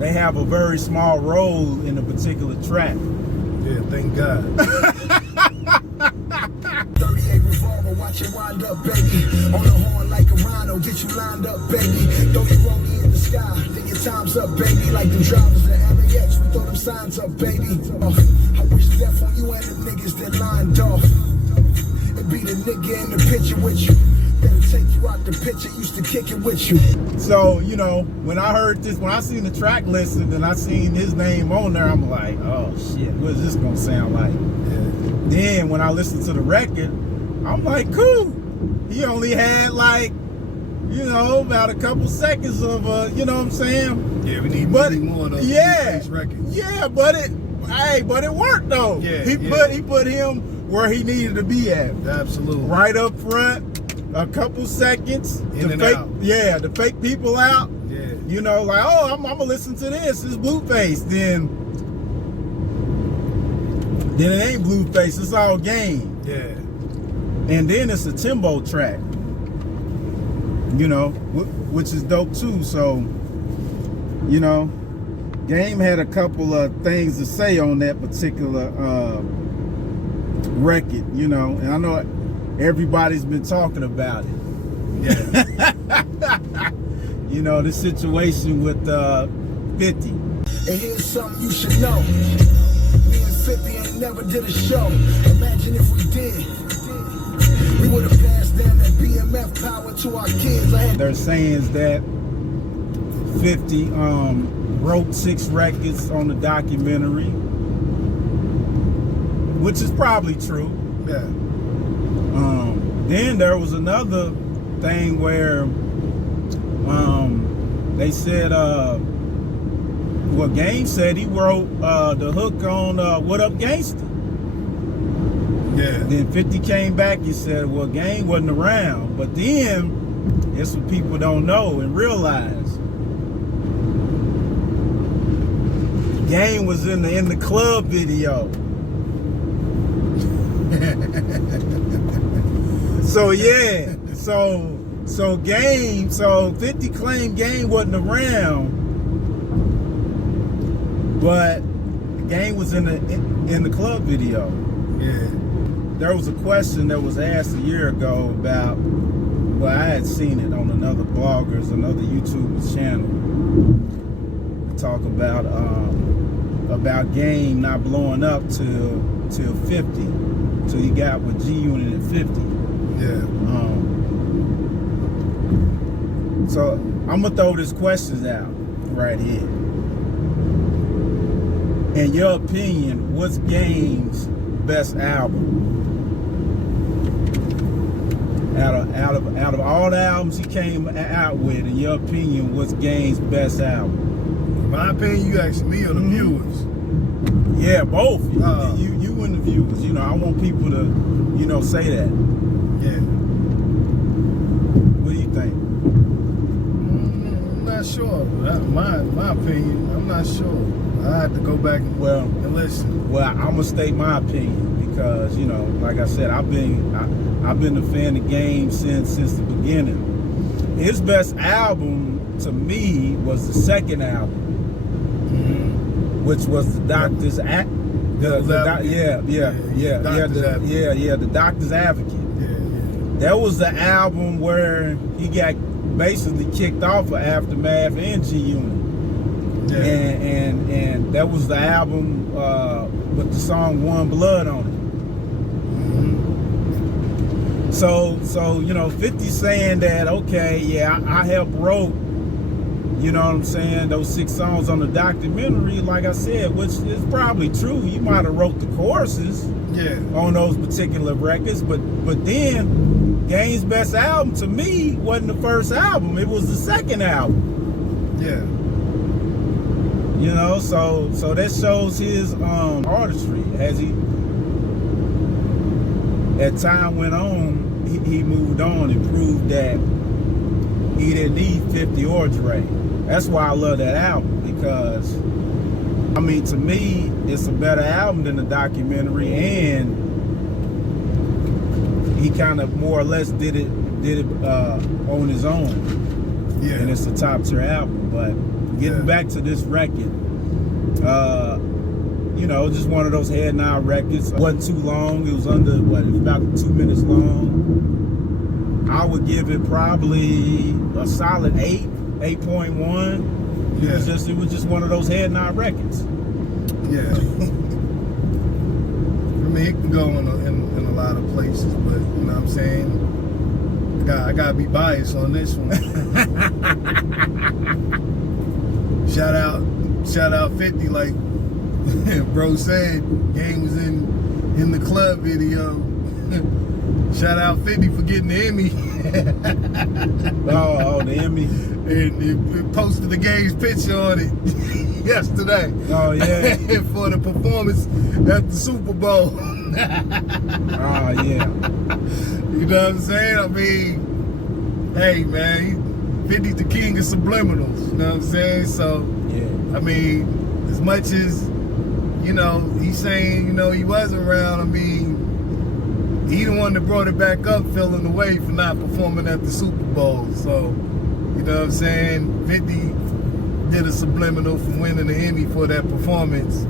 they have a very small role in a particular track. Yeah, thank God. 38 revolver, watch it wind up, baby. On the horn like a rhino, get you lined up, baby. Don't you roll me in the sky, then your time's up, baby. Like them drivers at LAX, we throw them signs up, baby. I wish death on you and the niggas that lined off. It be the nigga in the picture with you. That'll take you out the picture, used to kick it with you. So, you know, when I heard this, when I seen the track listed and I seen his name on there, I'm like, oh shit, what is this gonna sound like? Yeah. Then when I listened to the record, I'm like, cool. He only had like, you know, about a couple seconds of, you know what I'm saying? Yeah, we need more of those records. Yeah, but it worked though. Yeah, He put him where he needed to be at. Absolutely. Right up front, a couple seconds. In and out. Yeah, to fake people out. Yeah. You know, like, oh, I'm gonna listen to this. It's Blueface. Then it ain't Blueface. It's all Game. Yeah. And then it's a Timbo track. You know, which is dope too. So, you know, Game had a couple of things to say on that particular record. You know, and I know everybody's been talking about it. Yeah. You know, the situation with 50. And here's something you should know. Me and 50 ain't never did a show. Imagine if we did. We would have passed down that BMF power to our kids. They're saying that 50 wrote 6 records on the documentary, which is probably true. Yeah. Then there was another thing where they said, well, Game said he wrote the hook on What Up Gangsta. Yeah. Then 50 came back and said, well, Game wasn't around. But then, it's what people don't know and realize. Game was in the club video. So yeah, so Game, so 50 claimed Game wasn't around, but Game was in the club video. Yeah. There was a question that was asked a year ago about, well, I had seen it on another blogger's, another YouTuber's channel, talk about Game not blowing up till 50, till he got with G Unit at 50. Yeah. So I'm gonna throw these questions out right here. In your opinion, what's Game's best album? Out of all the albums he came out with, in your opinion, what's Game's best album? My opinion, you asking me or the viewers? Yeah, both. You and the viewers. You know, I want people to, you know, say that. Yeah. What do you think? I'm not sure. My opinion, I'm not sure. I have to go back and listen. Well, I'm gonna state my opinion because, you know, like I said, I've been a fan of Game since the beginning. His best album to me was the second album, which was the Doctor's The Doctor's Advocate. That was the album where he got basically kicked off of Aftermath and G-Unit. And that was the album with the song One Blood on it. So you know, 50 saying that, okay, yeah, I helped wrote, you know what I'm saying, those 6 songs on the documentary, like I said, which is probably true. You might have wrote the choruses on those particular records, but then Game's best album to me wasn't the first album, it was the second album. Yeah. You know, so that shows his artistry. As time went on, he moved on and proved that he didn't need 50 or Dre. That's why I love that album, because I mean, to me, it's a better album than the documentary, and he kind of more or less did it on his own. Yeah. And it's a top tier album. But getting back to this record, you know, just one of those head nod records. It wasn't too long. It was under, it was about 2 minutes long. I would give it probably a solid 8.1. Yeah. It was just one of those head nod records. Yeah. I mean, it can go in a lot of places, but you know what I'm saying? I gotta be biased on this one. Shout out 50, like bro said, Game was in the club video. Shout out 50 for getting the Emmy. oh, the Emmy. And it posted the Game's picture on it yesterday. Oh yeah. For the performance at the Super Bowl. Oh yeah. You know what I'm saying? I mean, hey man, 50's the king of subliminals. You know what I'm saying? So yeah. I mean, as much as, you know, he's saying, you know, he wasn't around, I mean, he the one that brought it back up, feeling the way for not performing at the Super Bowl. So, you know what I'm saying? 50 did a subliminal from winning the Emmy for that performance.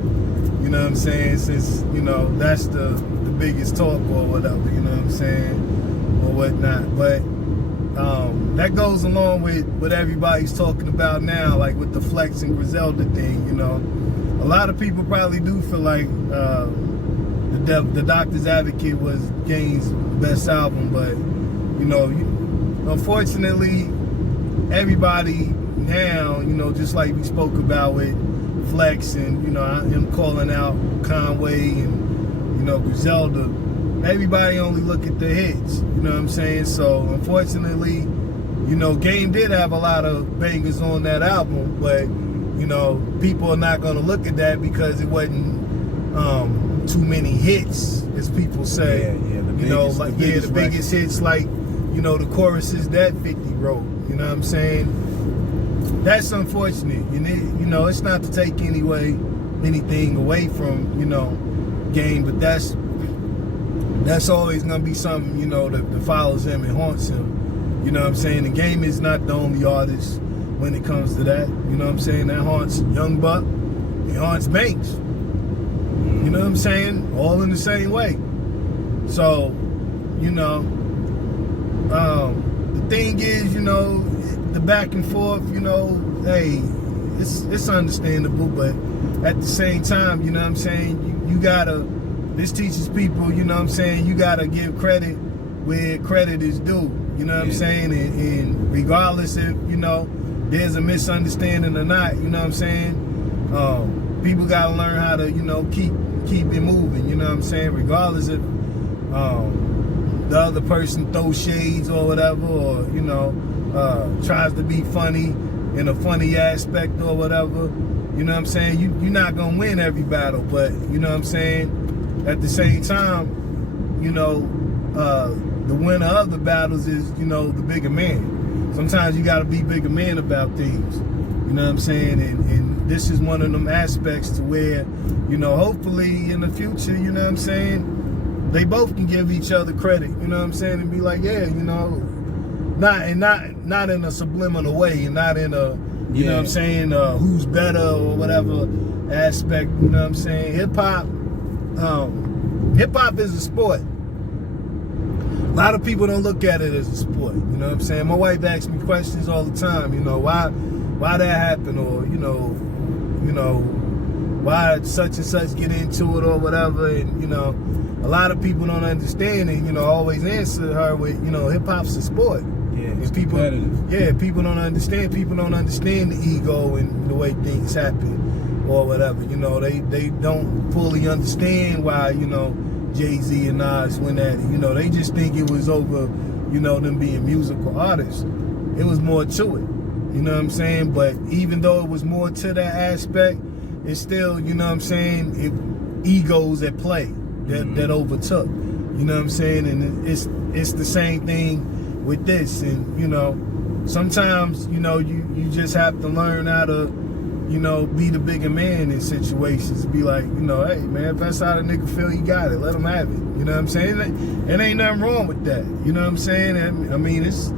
You know what I'm saying? Since, you know, that's the biggest talk or whatever, you know what I'm saying? Or whatnot. But that goes along with what everybody's talking about now, like with the Flex and Griselda thing, you know. A lot of people probably do feel like the Doctor's Advocate was Game's best album, but you know, unfortunately, everybody now, you know, just like we spoke about with Flex and, you know, him calling out Conway and, you know, Griselda, everybody only look at the hits, you know what I'm saying? So unfortunately, you know, Game did have a lot of bangers on that album, but you know, people are not gonna look at that because it wasn't too many hits, as people say. The biggest hits, like, you know, the choruses that 50 wrote. You know what I'm saying? That's unfortunate. You know, it's not to take anything away from, you know, Game, but that's always gonna be something, you know, that follows him and haunts him. You know what I'm saying? The Game is not the only artist when it comes to that. You know what I'm saying? That haunts Young Buck, it haunts Banks. You know what I'm saying? All in the same way. So, you know, the thing is, you know, the back and forth, you know, hey, it's understandable, but at the same time, you know what I'm saying, you gotta, this teaches people, you know what I'm saying, you gotta give credit where credit is due. You know what I'm saying? And regardless if, you know, there's a misunderstanding or not, you know what I'm saying, people gotta learn how to, you know, keep it moving, you know what I'm saying, regardless if the other person throws shades or whatever, or, you know, tries to be funny in a funny aspect or whatever. You know what I'm saying? You're not gonna win every battle, but you know what I'm saying? At the same time, you know, the winner of the battles is, you know, the bigger man. Sometimes you gotta be bigger man about things. You know what I'm saying? And this is one of them aspects to where, you know, hopefully in the future, you know what I'm saying, they both can give each other credit, you know what I'm saying, and be like, yeah, you know, not in a subliminal way, and not in a, you know what I'm saying, who's better or whatever aspect, you know what I'm saying. Hip hop is a sport. A lot of people don't look at it as a sport, you know what I'm saying. My wife asks me questions all the time, you know, why that happened, or you know, why such and such get into it or whatever, and you know, a lot of people don't understand, and you know, always answer her with, you know, hip hop's a sport. Yeah, and people don't understand. People don't understand the ego and the way things happen or whatever. You know, they don't fully understand why, you know, Jay-Z and Nas went at it. You know, they just think it was over, you know, them being musical artists. It was more to it. You know what I'm saying? But even though it was more to that aspect, it's still, you know what I'm saying, egos at play that overtook. You know what I'm saying? And it's the same thing with this. And, you know, sometimes, you know, you just have to learn how to, you know, be the bigger man in situations. Be like, you know, hey, man, if that's how the nigga feel, he got it. Let him have it. You know what I'm saying? It ain't nothing wrong with that. You know what I'm saying? I mean, it's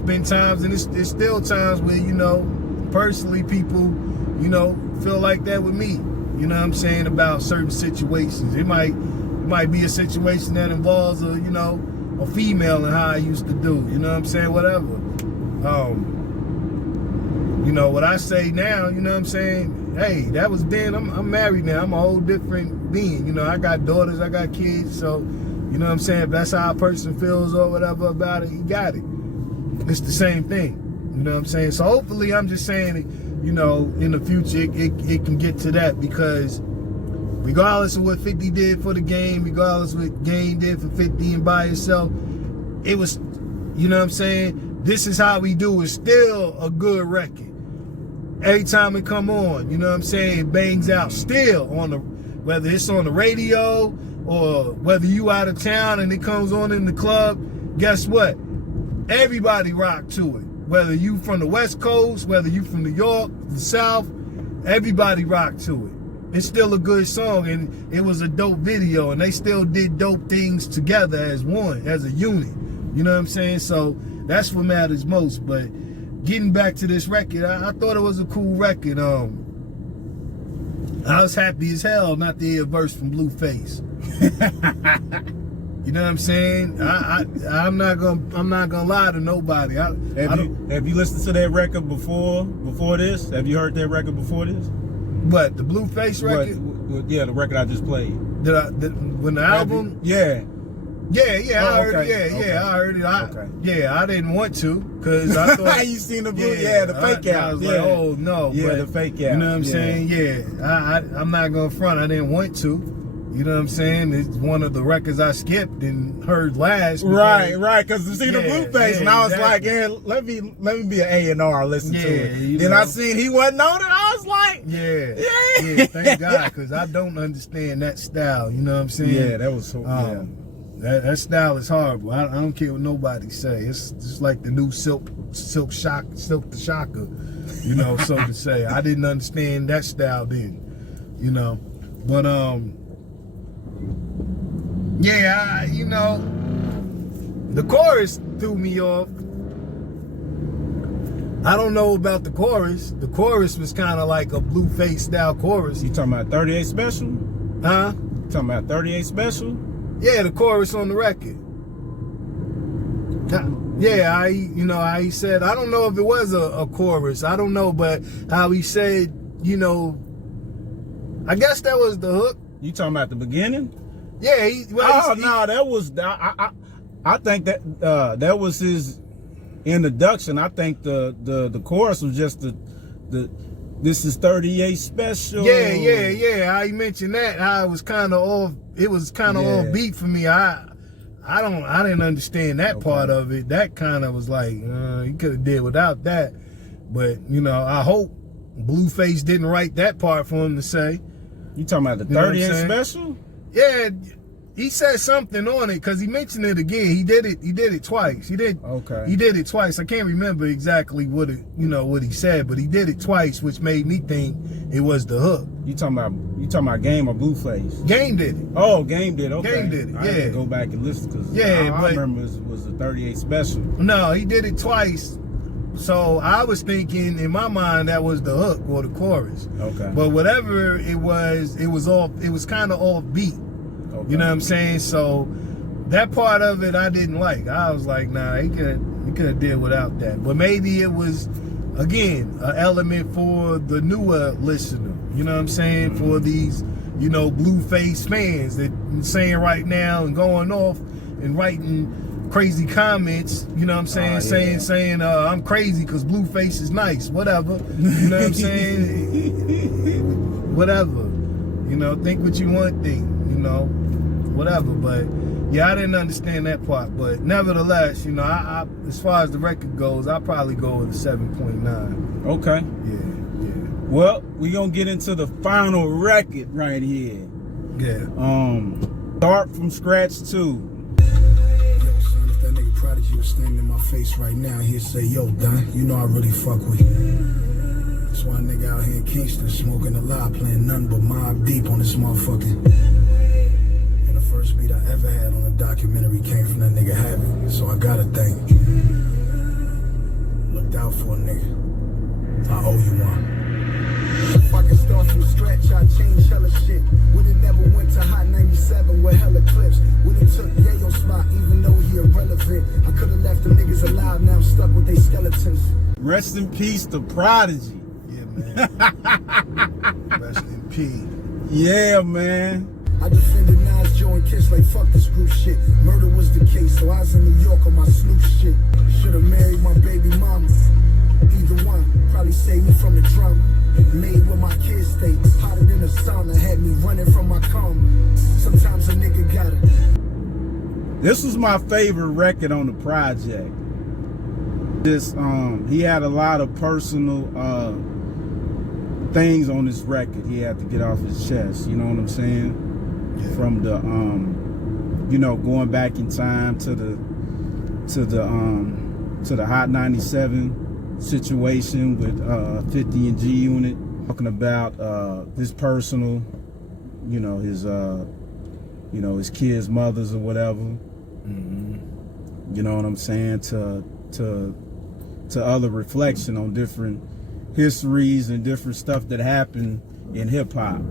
been times, and it's still times where, you know, personally people, you know, feel like that with me. You know what I'm saying, about certain situations. It might be a situation that involves a, you know, a female and how I used to do. You know what I'm saying? Whatever. You know, what I say now, you know what I'm saying? Hey, that was then. I'm married now. I'm a whole different being. You know, I got daughters, I got kids, so, you know what I'm saying? If that's how a person feels or whatever about it, he got it. It's the same thing. You know what I'm saying? So hopefully, I'm just saying, you know, in the future, it can get to that, because regardless of what 50 did for the game, regardless of what Game did for 50 and by itself, it was, you know what I'm saying, This Is How We Do is still a good record. Every time it come on, you know what I'm saying, it bangs out still on the, whether it's on the radio or whether you out of town and it comes on in the club, guess what? Everybody rock to it. Whether you from the West Coast, whether you from New York, the South, everybody rock to it. It's still a good song, and it was a dope video, and they still did dope things together as one, as a unit. You know what I'm saying? So that's what matters most. But getting back to this record, I thought it was a cool record. I was happy as hell not to hear a verse from Blueface. You know what I'm saying? I'm not gonna lie to nobody. Have you listened to that record before this? Have you heard that record before this? What, the Blueface record? Yeah, the record I just played. When the album? Yeah. I heard it. I heard it. I didn't want to, because I thought you seen the blue? Yeah, the fake out. I was like, oh no. Yeah, but, the fake out. You know what I'm saying? Yeah. I'm not gonna front. I didn't want to. You know what I'm saying? It's one of the records I skipped and heard last. Right, because you see the Blueface, and I was like, yeah, let me be an A&R, listen to it. Then I seen he wasn't on it, I was like, yeah, thank God, because I don't understand that style. You know what I'm saying? Yeah, that was so. That style is horrible. I don't care what nobody say. It's just like the new Silk the Shocker, you know, so to say. I didn't understand that style then, you know. But yeah, you know, the chorus threw me off. I don't know about the chorus. The chorus was kind of like a Blueface style chorus. You talking about 38 Special? Huh? You talking about 38 Special? Yeah, the chorus on the record. Yeah, he said, I don't know if it was a chorus. I don't know, but how he said, you know, I guess that was the hook. You talking about the beginning? Yeah. That was, I think that was his introduction. I think the chorus was just the This Is 38 Special. Yeah. How he mentioned that, how it was kind of off. It was kind of off beat for me. I didn't understand that part of it. That kind of was like, you could have did without that. But, you know, I hope, Blueface didn't write that part for him to say. You talking about the You know what I'm 30-inch saying? special? Yeah, he said something on it because he mentioned it again. He did it twice. He did it twice. I can't remember exactly what what he said, but he did it twice, which made me think it was the hook. You talking about Game or Blueface? Game did it. Oh, Game did. Okay. Game did it. I Yeah. had to go back and listen because Yeah, I but remember it was a 38 special. no, he did it twice. So I was thinking in my mind that was the hook or the chorus. Okay. But whatever it was kind of off beat. Okay. You know what I'm saying? So that part of it I didn't like. I was like, nah, he could have did without that. But maybe it was, again, an element for the newer listener. You know what I'm saying? Mm-hmm. For these, Blueface fans that saying right now and going off and writing crazy comments, you know what I'm saying? Saying I'm crazy because Blueface is nice, whatever. You know what I'm saying? Whatever. Think what you want, think, whatever. But yeah, I didn't understand that part. But nevertheless, I as far as the record goes, I'll probably go with a 7.9. Okay. Yeah. Well, we gonna get into the final record right here. Yeah. Start from scratch 2. Yo, son, if that nigga Prodigy was standing in my face right now, he'd say, yo, Don, you know I really fuck with you. That's why a nigga out here in Kingston smoking a lot, playing nothing but Mobb Deep on this motherfucker. And the first beat I ever had on a documentary came from that nigga Havoc, so I gotta thank you. Looked out for a nigga. I owe you one. If I can start from scratch, I'd change hella shit. Would've never went to Hot 97 with hella clips. Would've took Yayo's spot even though he irrelevant. I could've left them niggas alive, now I'm stuck with they skeletons. Rest in peace to Prodigy. Yeah, man. Rest in peace. Yeah, man. I defended Nas, Joe, and Kiss like fuck this group shit. Murder was the case, so I was in New York on my Snoop shit. Should've married my baby mama. Either one, probably saved me from the drama. Made where my kids stay, hotter than a sauna. Had me running from my karma. Sometimes a nigga gotta. This was my favorite record on the project. He had a lot of personal things on this record he had to get off his chest, you know what I'm saying? Yeah. From the going back in time to the Hot 97 situation with 50 and G Unit, talking about his personal, his kids' mothers or whatever. Mm-hmm. You know what I'm saying? To other reflection on different histories and different stuff that happened in hip hop.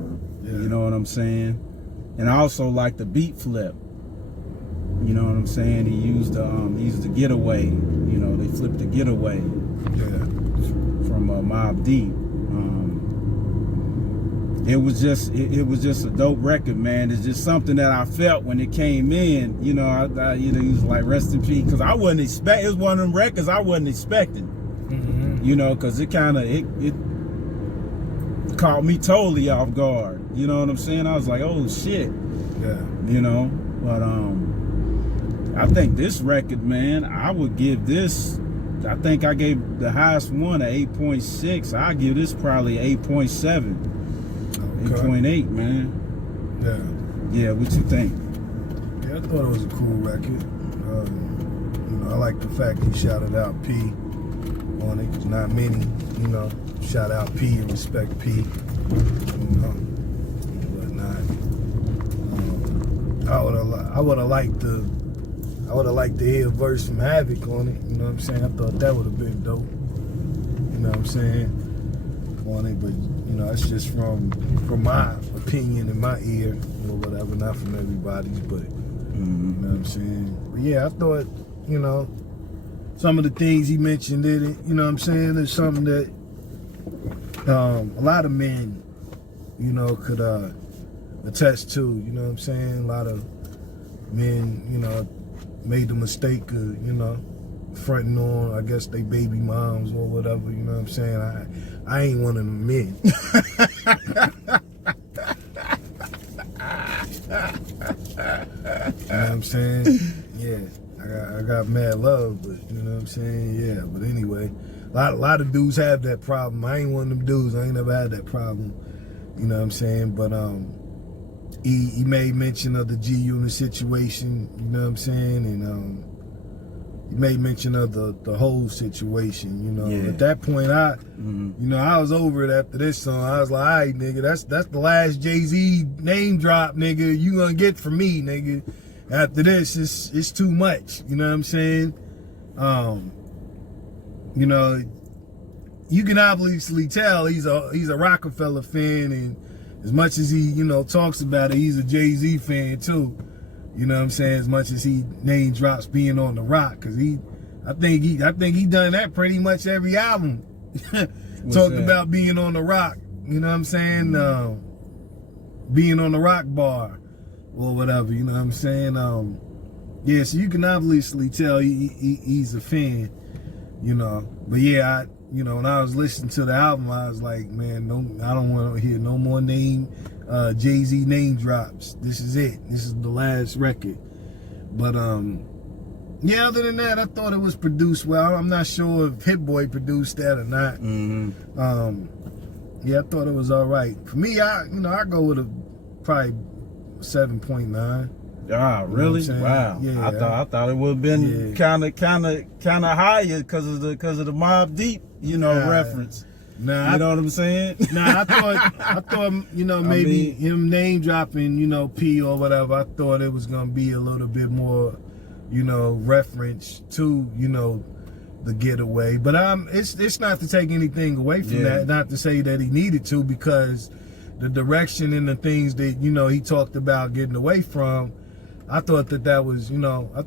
Yeah. You know what I'm saying? And I also like the beat flip. You know what I'm saying? He used the getaway. They flipped the getaway. Yeah. From Mobb Deep. It was just a dope record, man. It's just something that I felt when it came in. He was like rest in peace, because I wasn't expecting. It was one of them records I wasn't expecting. Mm-hmm. Because it caught me totally off guard. You know what I'm saying? I was like, oh shit. Yeah. But I think this record, man, I would give this. I think I gave the highest one an 8.6. I give this probably 8.7, 8.8, man. Yeah, what you think? Yeah, I thought it was a cool record. I like the fact he shouted out P on it. There's not many, shout out P and respect P, whatnot. I would have liked to hear a verse from Havoc on it. You know what I'm saying? I thought that would have been dope. You know what I'm saying? On it, but it's just from my opinion and my ear or whatever, not from everybody's, but you know what I'm saying? But yeah, I thought, some of the things he mentioned in it, you know what I'm saying, is something that a lot of men, could attest to, you know what I'm saying? A lot of men, made the mistake of, fronting on, I guess, they baby moms or whatever, you know what I'm saying? I ain't one of them men. You know what I'm saying? Yeah, I got mad love, but you know what I'm saying? Yeah, but anyway, A lot of dudes have that problem. I ain't one of them dudes. I ain't never had that problem. You know what I'm saying? But he made mention of the G-Unit situation. You know what I'm saying? And he made mention of the whole situation. You know, Yeah. at that point, you know, I was over it after this song. I was like, all right, nigga, that's the last Jay-Z name drop, nigga. You gonna get from me, nigga. After this, it's too much. You know what I'm saying? You know, you can obviously tell he's a Rockefeller fan, and as much as he, you know, talks about it, he's a Jay-Z fan too. You know what I'm saying? As much as he name drops being on the Rock, cause I think he done that pretty much every album. Talked about being on the Rock. You know what I'm saying? Being on the Rock bar or whatever. You know what I'm saying? Yeah. So you can obviously tell he's a fan. You know, but yeah, you know, when I was listening to the album, I was like, man, no, I don't want to hear no more Jay-Z name drops. This is it. This is the last record. But yeah, other than that, I thought it was produced well. I'm not sure if Hit Boy produced that or not. Yeah, I thought it was all right. For me, I go with probably 7.9. Ah, really? You know Wow. Yeah, I thought it would have been kind of higher because of the Mobb Deep, you know, reference. Nah, you know what I'm saying? Nah, I thought, you know, maybe him name dropping, you know, P or whatever. I thought it was gonna be a little bit more, you know, reference to, you know, the Getaway. But it's not to take anything away from that. Not to say that he needed to, because the direction and the things that, you know, he talked about getting away from, I thought that was, you know, a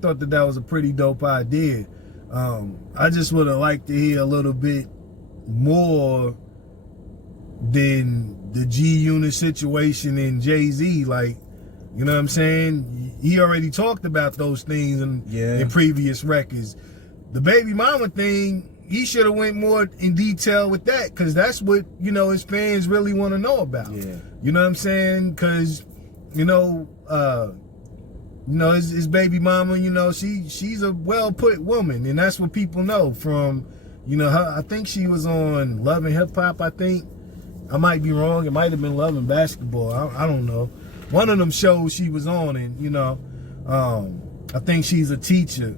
pretty dope idea. I just would have liked to hear a little bit more than the G-Unit situation in Jay-Z. Like, you know what I'm saying? He already talked about those things in previous records. The baby mama thing, he should have went more in detail with that, because that's what, you know, his fans really want to know about. Yeah. You know what I'm saying? Because, you know, his baby mama, you know, she's a well-put woman, and that's what people know from, you know, her. I think she was on Love and Hip Hop, I think. I might be wrong. It might have been Love and Basketball. I don't know. One of them shows she was on, and, you know, I think she's a teacher.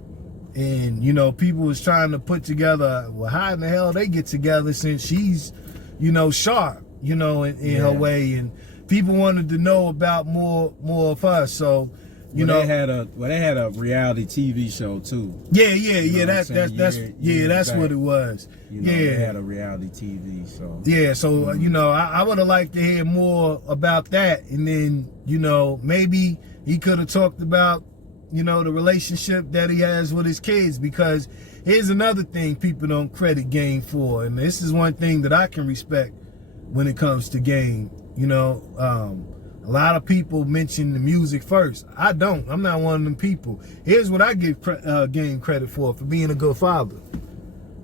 And, you know, people was trying to put together, well, how in the hell they get together, since she's, you know, sharp, you know, in her way. And people wanted to know about more of her. So, you know, they had a reality TV show too. Yeah. That's what it was. You know, they had a reality TV. So So you know, I would have liked to hear more about that, and then, you know, maybe he could have talked about, you know, the relationship that he has with his kids, because here's another thing people don't credit Game for, and this is one thing that I can respect when it comes to Game. You know, a lot of people mention the music first. I don't. I'm not one of them people. Here's what I give Game credit for being a good father.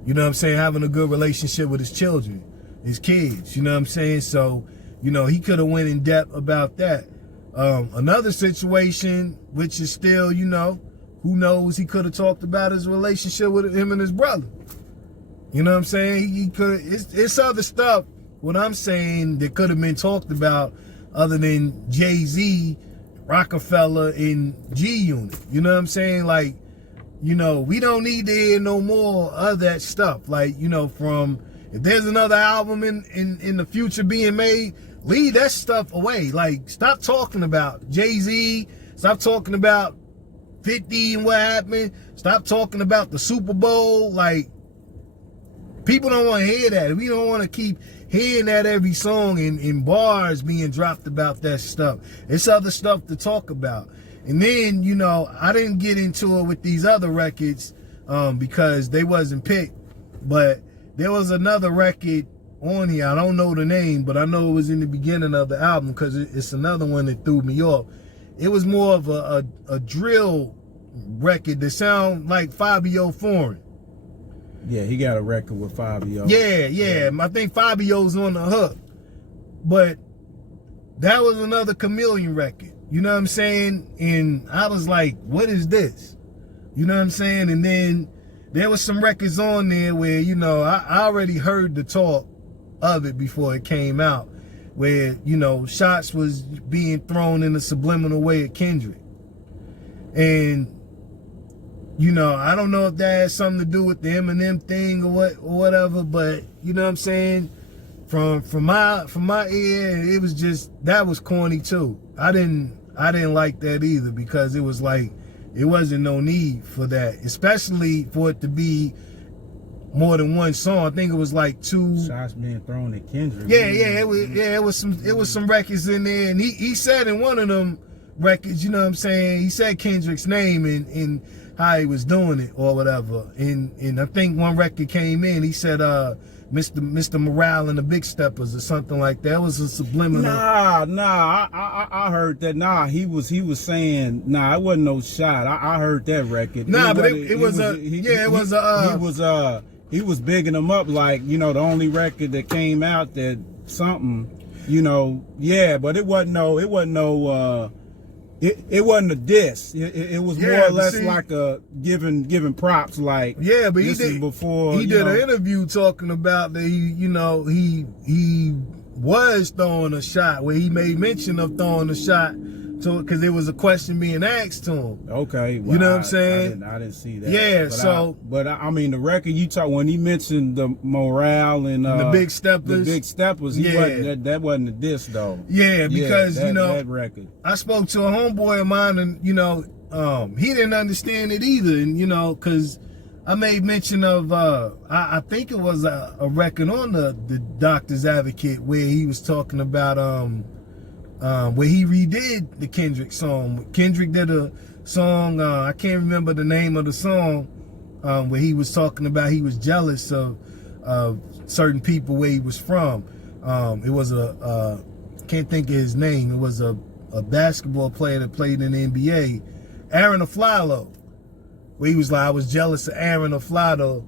You know what I'm saying? Having a good relationship with his children, his kids. You know what I'm saying? So, you know, he could have went in depth about that. Another situation, which is still, you know, who knows, he could have talked about his relationship with him and his brother. You know what I'm saying? He could. It's other stuff, what I'm saying, that could have been talked about other than Jay-Z, Rockefeller, and G-Unit. You know what I'm saying? Like, you know, we don't need to hear no more of that stuff. Like, you know, from, if there's another album in the future being made, leave that stuff away. Like, stop talking about Jay-Z. Stop talking about 50 and what happened. Stop talking about the Super Bowl. Like, people don't want to hear that. We don't want to keep hearing that every song in bars being dropped about that stuff. It's other stuff to talk about. And then, you know, I didn't get into it with these other records because they wasn't picked. But there was another record on here. I don't know the name, but I know it was in the beginning of the album, because it's another one that threw me off. It was more of a drill record that sound like Fabio Foreign. Yeah, he got a record with Fabio. Yeah. I think Fabio's on the hook. But that was another Chameleon record. You know what I'm saying? And I was like, what is this? You know what I'm saying? And then there was some records on there where, you know, I already heard the talk of it before it came out, where, you know, shots was being thrown in a subliminal way at Kendrick. And, you know, I don't know if that has something to do with the Eminem thing or whatever, but you know what I'm saying? From my ear, it was just, that was corny too. I didn't like that either, because it was like, it wasn't no need for that, especially for it to be more than one song. I think it was like 2 shots being thrown at Kendrick. It was some records in there, and he said in one of them records, you know what I'm saying, he said Kendrick's name and how he was doing it or whatever. And I think one record came in, he said Mr. Morale and the Big Steppers or something like that. It was a subliminal. I heard that. He was saying, it wasn't no shot. I heard that record. He was bigging them up like, you know, the only record that came out that something, you know, but it wasn't a diss. It was more or less like a giving props. Like, but he did an interview talking about that. He was throwing a shot, where he made mention of throwing a shot to it, because there was a question being asked to him. Okay, well, you know what I'm saying? I didn't see that. Yeah, but I mean, the record you talk, when he mentioned the Morale and the Big Steppers, that wasn't a diss though. Yeah, because you know, that record. I spoke to a homeboy of mine, and you know, he didn't understand it either, and you know, because I made mention of I think it was a record on the Doctor's Advocate where he was talking about where he redid the Kendrick song. Kendrick did a song, I can't remember the name of the song, where he was talking about he was jealous of certain people where he was from. It was can't think of his name. It was a basketball player that played in the NBA, Aaron Aflalo, where he was like, I was jealous of Aaron Aflalo.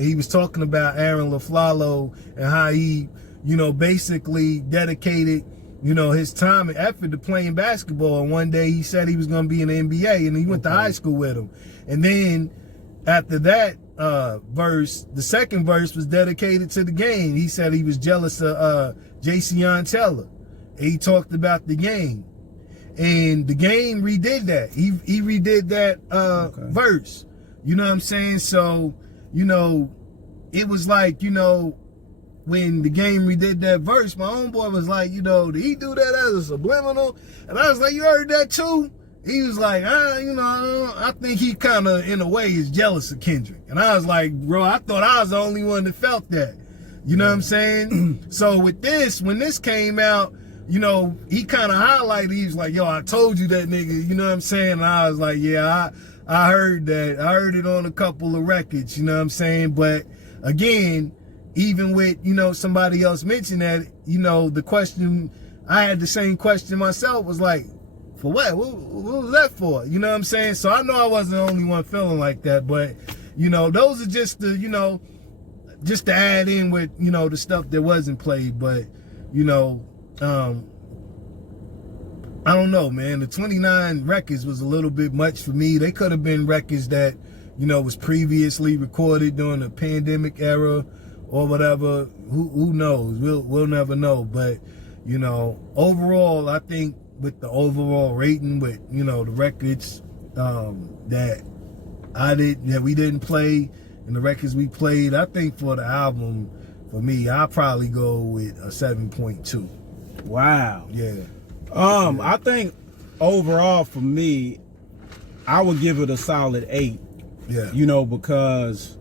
He was talking about Aaron Aflalo and how he, you know, basically dedicated, you know, his time and effort to playing basketball. And one day he said he was going to be in the NBA, and he went to high school with him. And then after that verse, the second verse was dedicated to the game. He said he was jealous of Jayceon Teller. And he talked about the game. And the game redid that. He redid that verse. You know what I'm saying? So, you know, it was like, you know, when the game redid that verse, my homeboy was like, you know, did he do that as a subliminal? And I was like, you heard that too? He was like, you know, I think he kind of, in a way, is jealous of Kendrick. And I was like, bro, I thought I was the only one that felt that. You know what I'm saying? So with this, when this came out, you know, he kind of highlighted, he was like, yo, I told you that, nigga. You know what I'm saying? And I was like, yeah, I heard that. I heard it on a couple of records, you know what I'm saying? But again, even with, you know, somebody else mentioned that, you know, the question, I had the same question myself, was like, for what? What was that for? You know what I'm saying? So I know I wasn't the only one feeling like that, but, you know, those are just the, you know, just to add in with, you know, the stuff that wasn't played. But, you know, I don't know, man. The 29 records was a little bit much for me. They could have been records that, you know, was previously recorded during the pandemic era or whatever. Who knows? We'll never know. But, you know, overall, I think with the overall rating, with, you know, the records that we didn't play and the records we played, I think for the album, for me, I'll probably go with a 7.2. Wow. Yeah. I think overall for me, I would give it a solid 8. Yeah. You know, because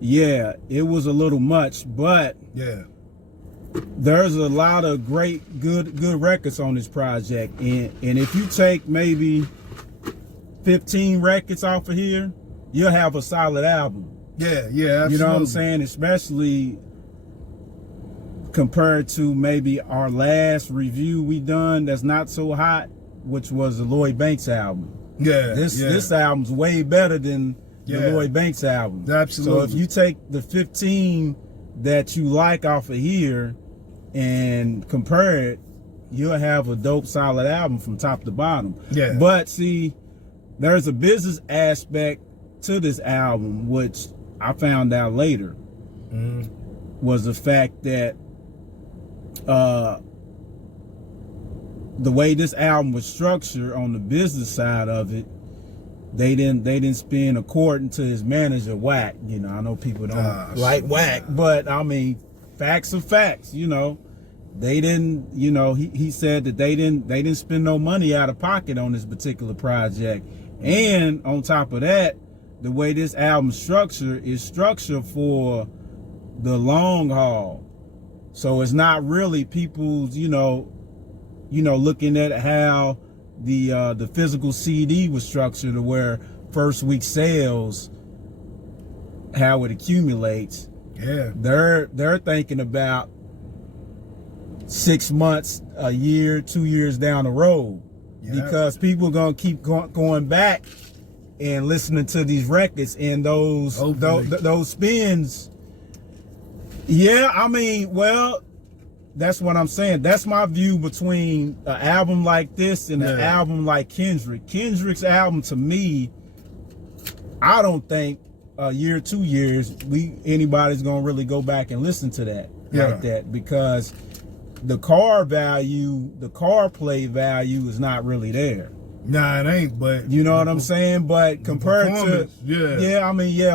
yeah, it was a little much, but yeah, there's a lot of great, good records on this project. And if you take maybe 15 records off of here, you'll have a solid album. Yeah, absolutely. You know what I'm saying? Especially compared to maybe our last review we done that's not so hot, which was the Lloyd Banks album. Yeah. This album's way better than the Lloyd Banks album. Absolutely. So if you take the 15 that you like off of here and compare it, you'll have a dope, solid album from top to bottom. Yeah. But see, there's a business aspect to this album, which I found out later, was the fact that the way this album was structured on the business side of it, they didn't spend according to his manager, Wack. You know, I know people don't like Wack, but I mean, facts are facts. You know, they didn't. You know, he said that they didn't spend no money out of pocket on this particular project, and on top of that, the way this album structured is structured for the long haul. So it's not really people's, you know, looking at how the physical CD was structured, to where first week sales, how it accumulates. Yeah. They're thinking about 6 months, a year, 2 years down the road, because people are gonna keep going back and listening to these records, and those spins. Yeah, I mean, well, that's what I'm saying. That's my view between an album like this and an album like Kendrick. Kendrick's album, to me, I don't think a year, 2 years, anybody's gonna really go back and listen to that like that, because the car value, the car play value is not really there. Nah, it ain't, but you know what I'm saying? But compared to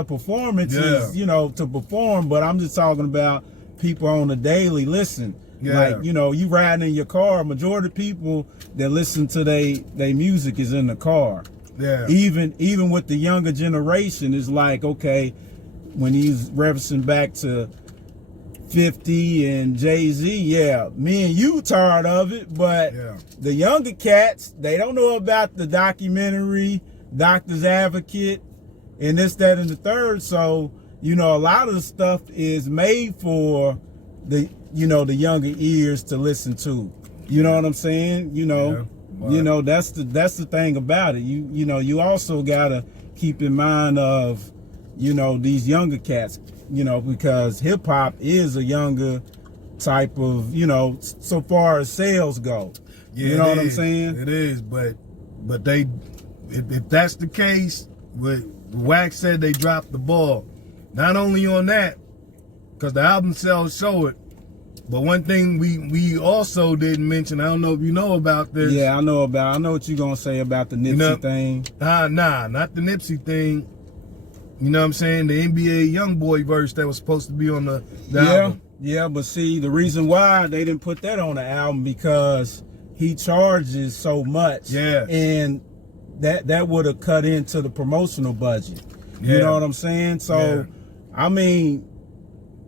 performance is, you know, to perform, but I'm just talking about people on the daily listen. Like, you know, you riding in your car, majority of people that listen to they music is in the car. Yeah. Even with the younger generation, it's like, okay, when he's referencing back to 50 and Jay-Z, yeah, me and you tired of it, but the younger cats, they don't know about the documentary, Doctor's Advocate, and this, that, and the third. So, you know, a lot of the stuff is made for the, you know, the younger ears to listen to. You know what I'm saying? You know, you know, that's the thing about it. You know, you also gotta keep in mind of, you know, these younger cats, you know, because hip hop is a younger type of, you know, so far as sales go. Yeah, you know what I'm saying? It is, but they, if that's the case, what Wax said, they dropped the ball. Not only on that, because the album sales show it, but one thing we also didn't mention, I don't know if you know about this. Yeah, I know what you're gonna say about the Nipsey thing. Nah, not the Nipsey thing. You know what I'm saying? The NBA YoungBoy verse that was supposed to be on the album. Yeah, but see, the reason why they didn't put that on the album, because he charges so much. Yeah. And that would have cut into the promotional budget. You know what I'm saying? So, I mean,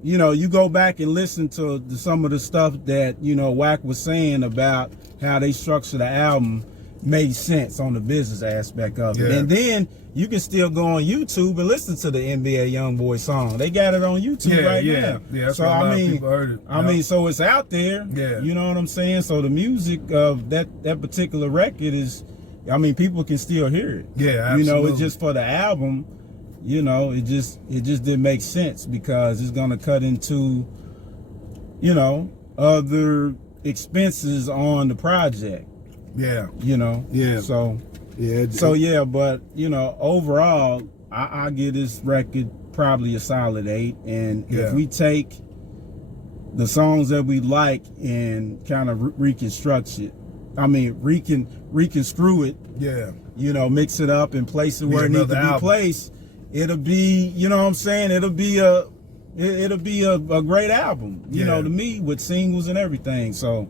you know, you go back and listen to some of the stuff that, you know, Wack was saying about how they structure the album made sense on the business aspect of it. And then you can still go on YouTube and listen to the NBA YoungBoy song. They got it on YouTube now. Yeah, so I mean, heard it. I mean, so it's out there. Yeah. You know what I'm saying? So the music of that particular record is, I mean, people can still hear it. Yeah, absolutely. You know, it's just for the album, you know, it just didn't make sense, because it's gonna cut into, you know, other expenses on the project. Yeah. You know? Yeah. So but you know, overall, I give this record probably a solid 8. And if we take the songs that we like and kind of reconstruct it, I mean, reconstrue it. Yeah. You know, mix it up and place it where it needs to be placed. It'll be, you know what I'm saying? It'll be a great album, you know, to me, with singles and everything. So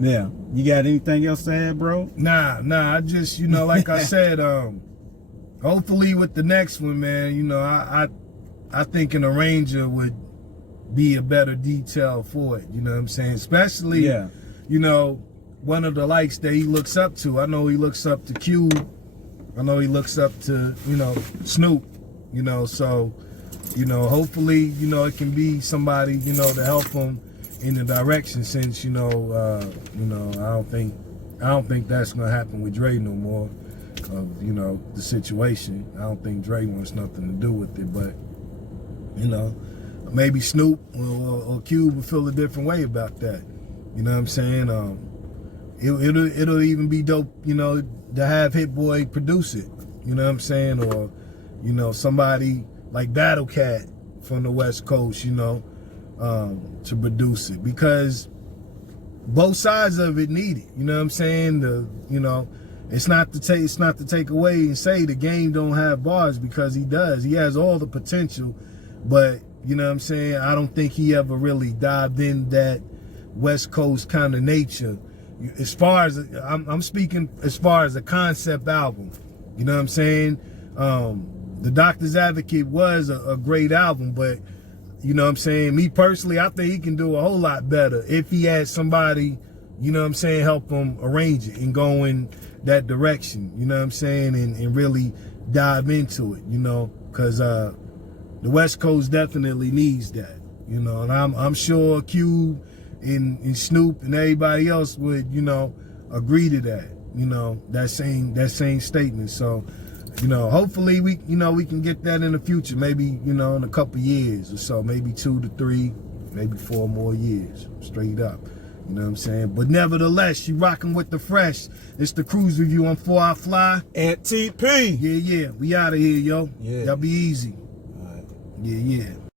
yeah. You got anything else to add, bro? Nah. I just, you know, like I said, hopefully with the next one, man, you know, I think an arranger would be a better detail for it. You know what I'm saying? Especially, you know, one of the likes that he looks up to. I know he looks up to Cube. I know he looks up to, you know, Snoop. You know, so, you know, hopefully, you know, it can be somebody, you know, to help him in the direction, since, you know, I don't think that's gonna happen with Dre no more, of, you know, the situation. I don't think Dre wants nothing to do with it, but, you know, maybe Snoop or Cube will feel a different way about that. You know what I'm saying? It'll even be dope, you know, to have Hit Boy produce it. You know what I'm saying? Or you know, somebody like Battle Cat from the West Coast, you know, to produce it, because both sides of it need it. You know what I'm saying? You know, it's not to take away and say the game don't have bars, because he does. He has all the potential, but you know what I'm saying, I don't think he ever really dived in that West Coast kind of nature. As far as I'm speaking, as far as a concept album, you know what I'm saying? The Doctor's Advocate was a great album, but you know what I'm saying, me personally, I think he can do a whole lot better if he had somebody, you know what I'm saying, help him arrange it and go in that direction, you know what I'm saying, and really dive into it, you know, because the West Coast definitely needs that, you know, and I'm sure Cube and Snoop and everybody else would, you know, agree to that, you know, that same statement. So, you know, hopefully we can get that in the future, maybe, you know, in a couple years or so, maybe 2 to 3, maybe 4 more years, straight up. You know what I'm saying? But nevertheless, you rocking with the fresh. It's the KRUZE review on 4 Hour Fly. And TP. Yeah, we out of here, yo. Yeah. Y'all be easy. All right. Yeah.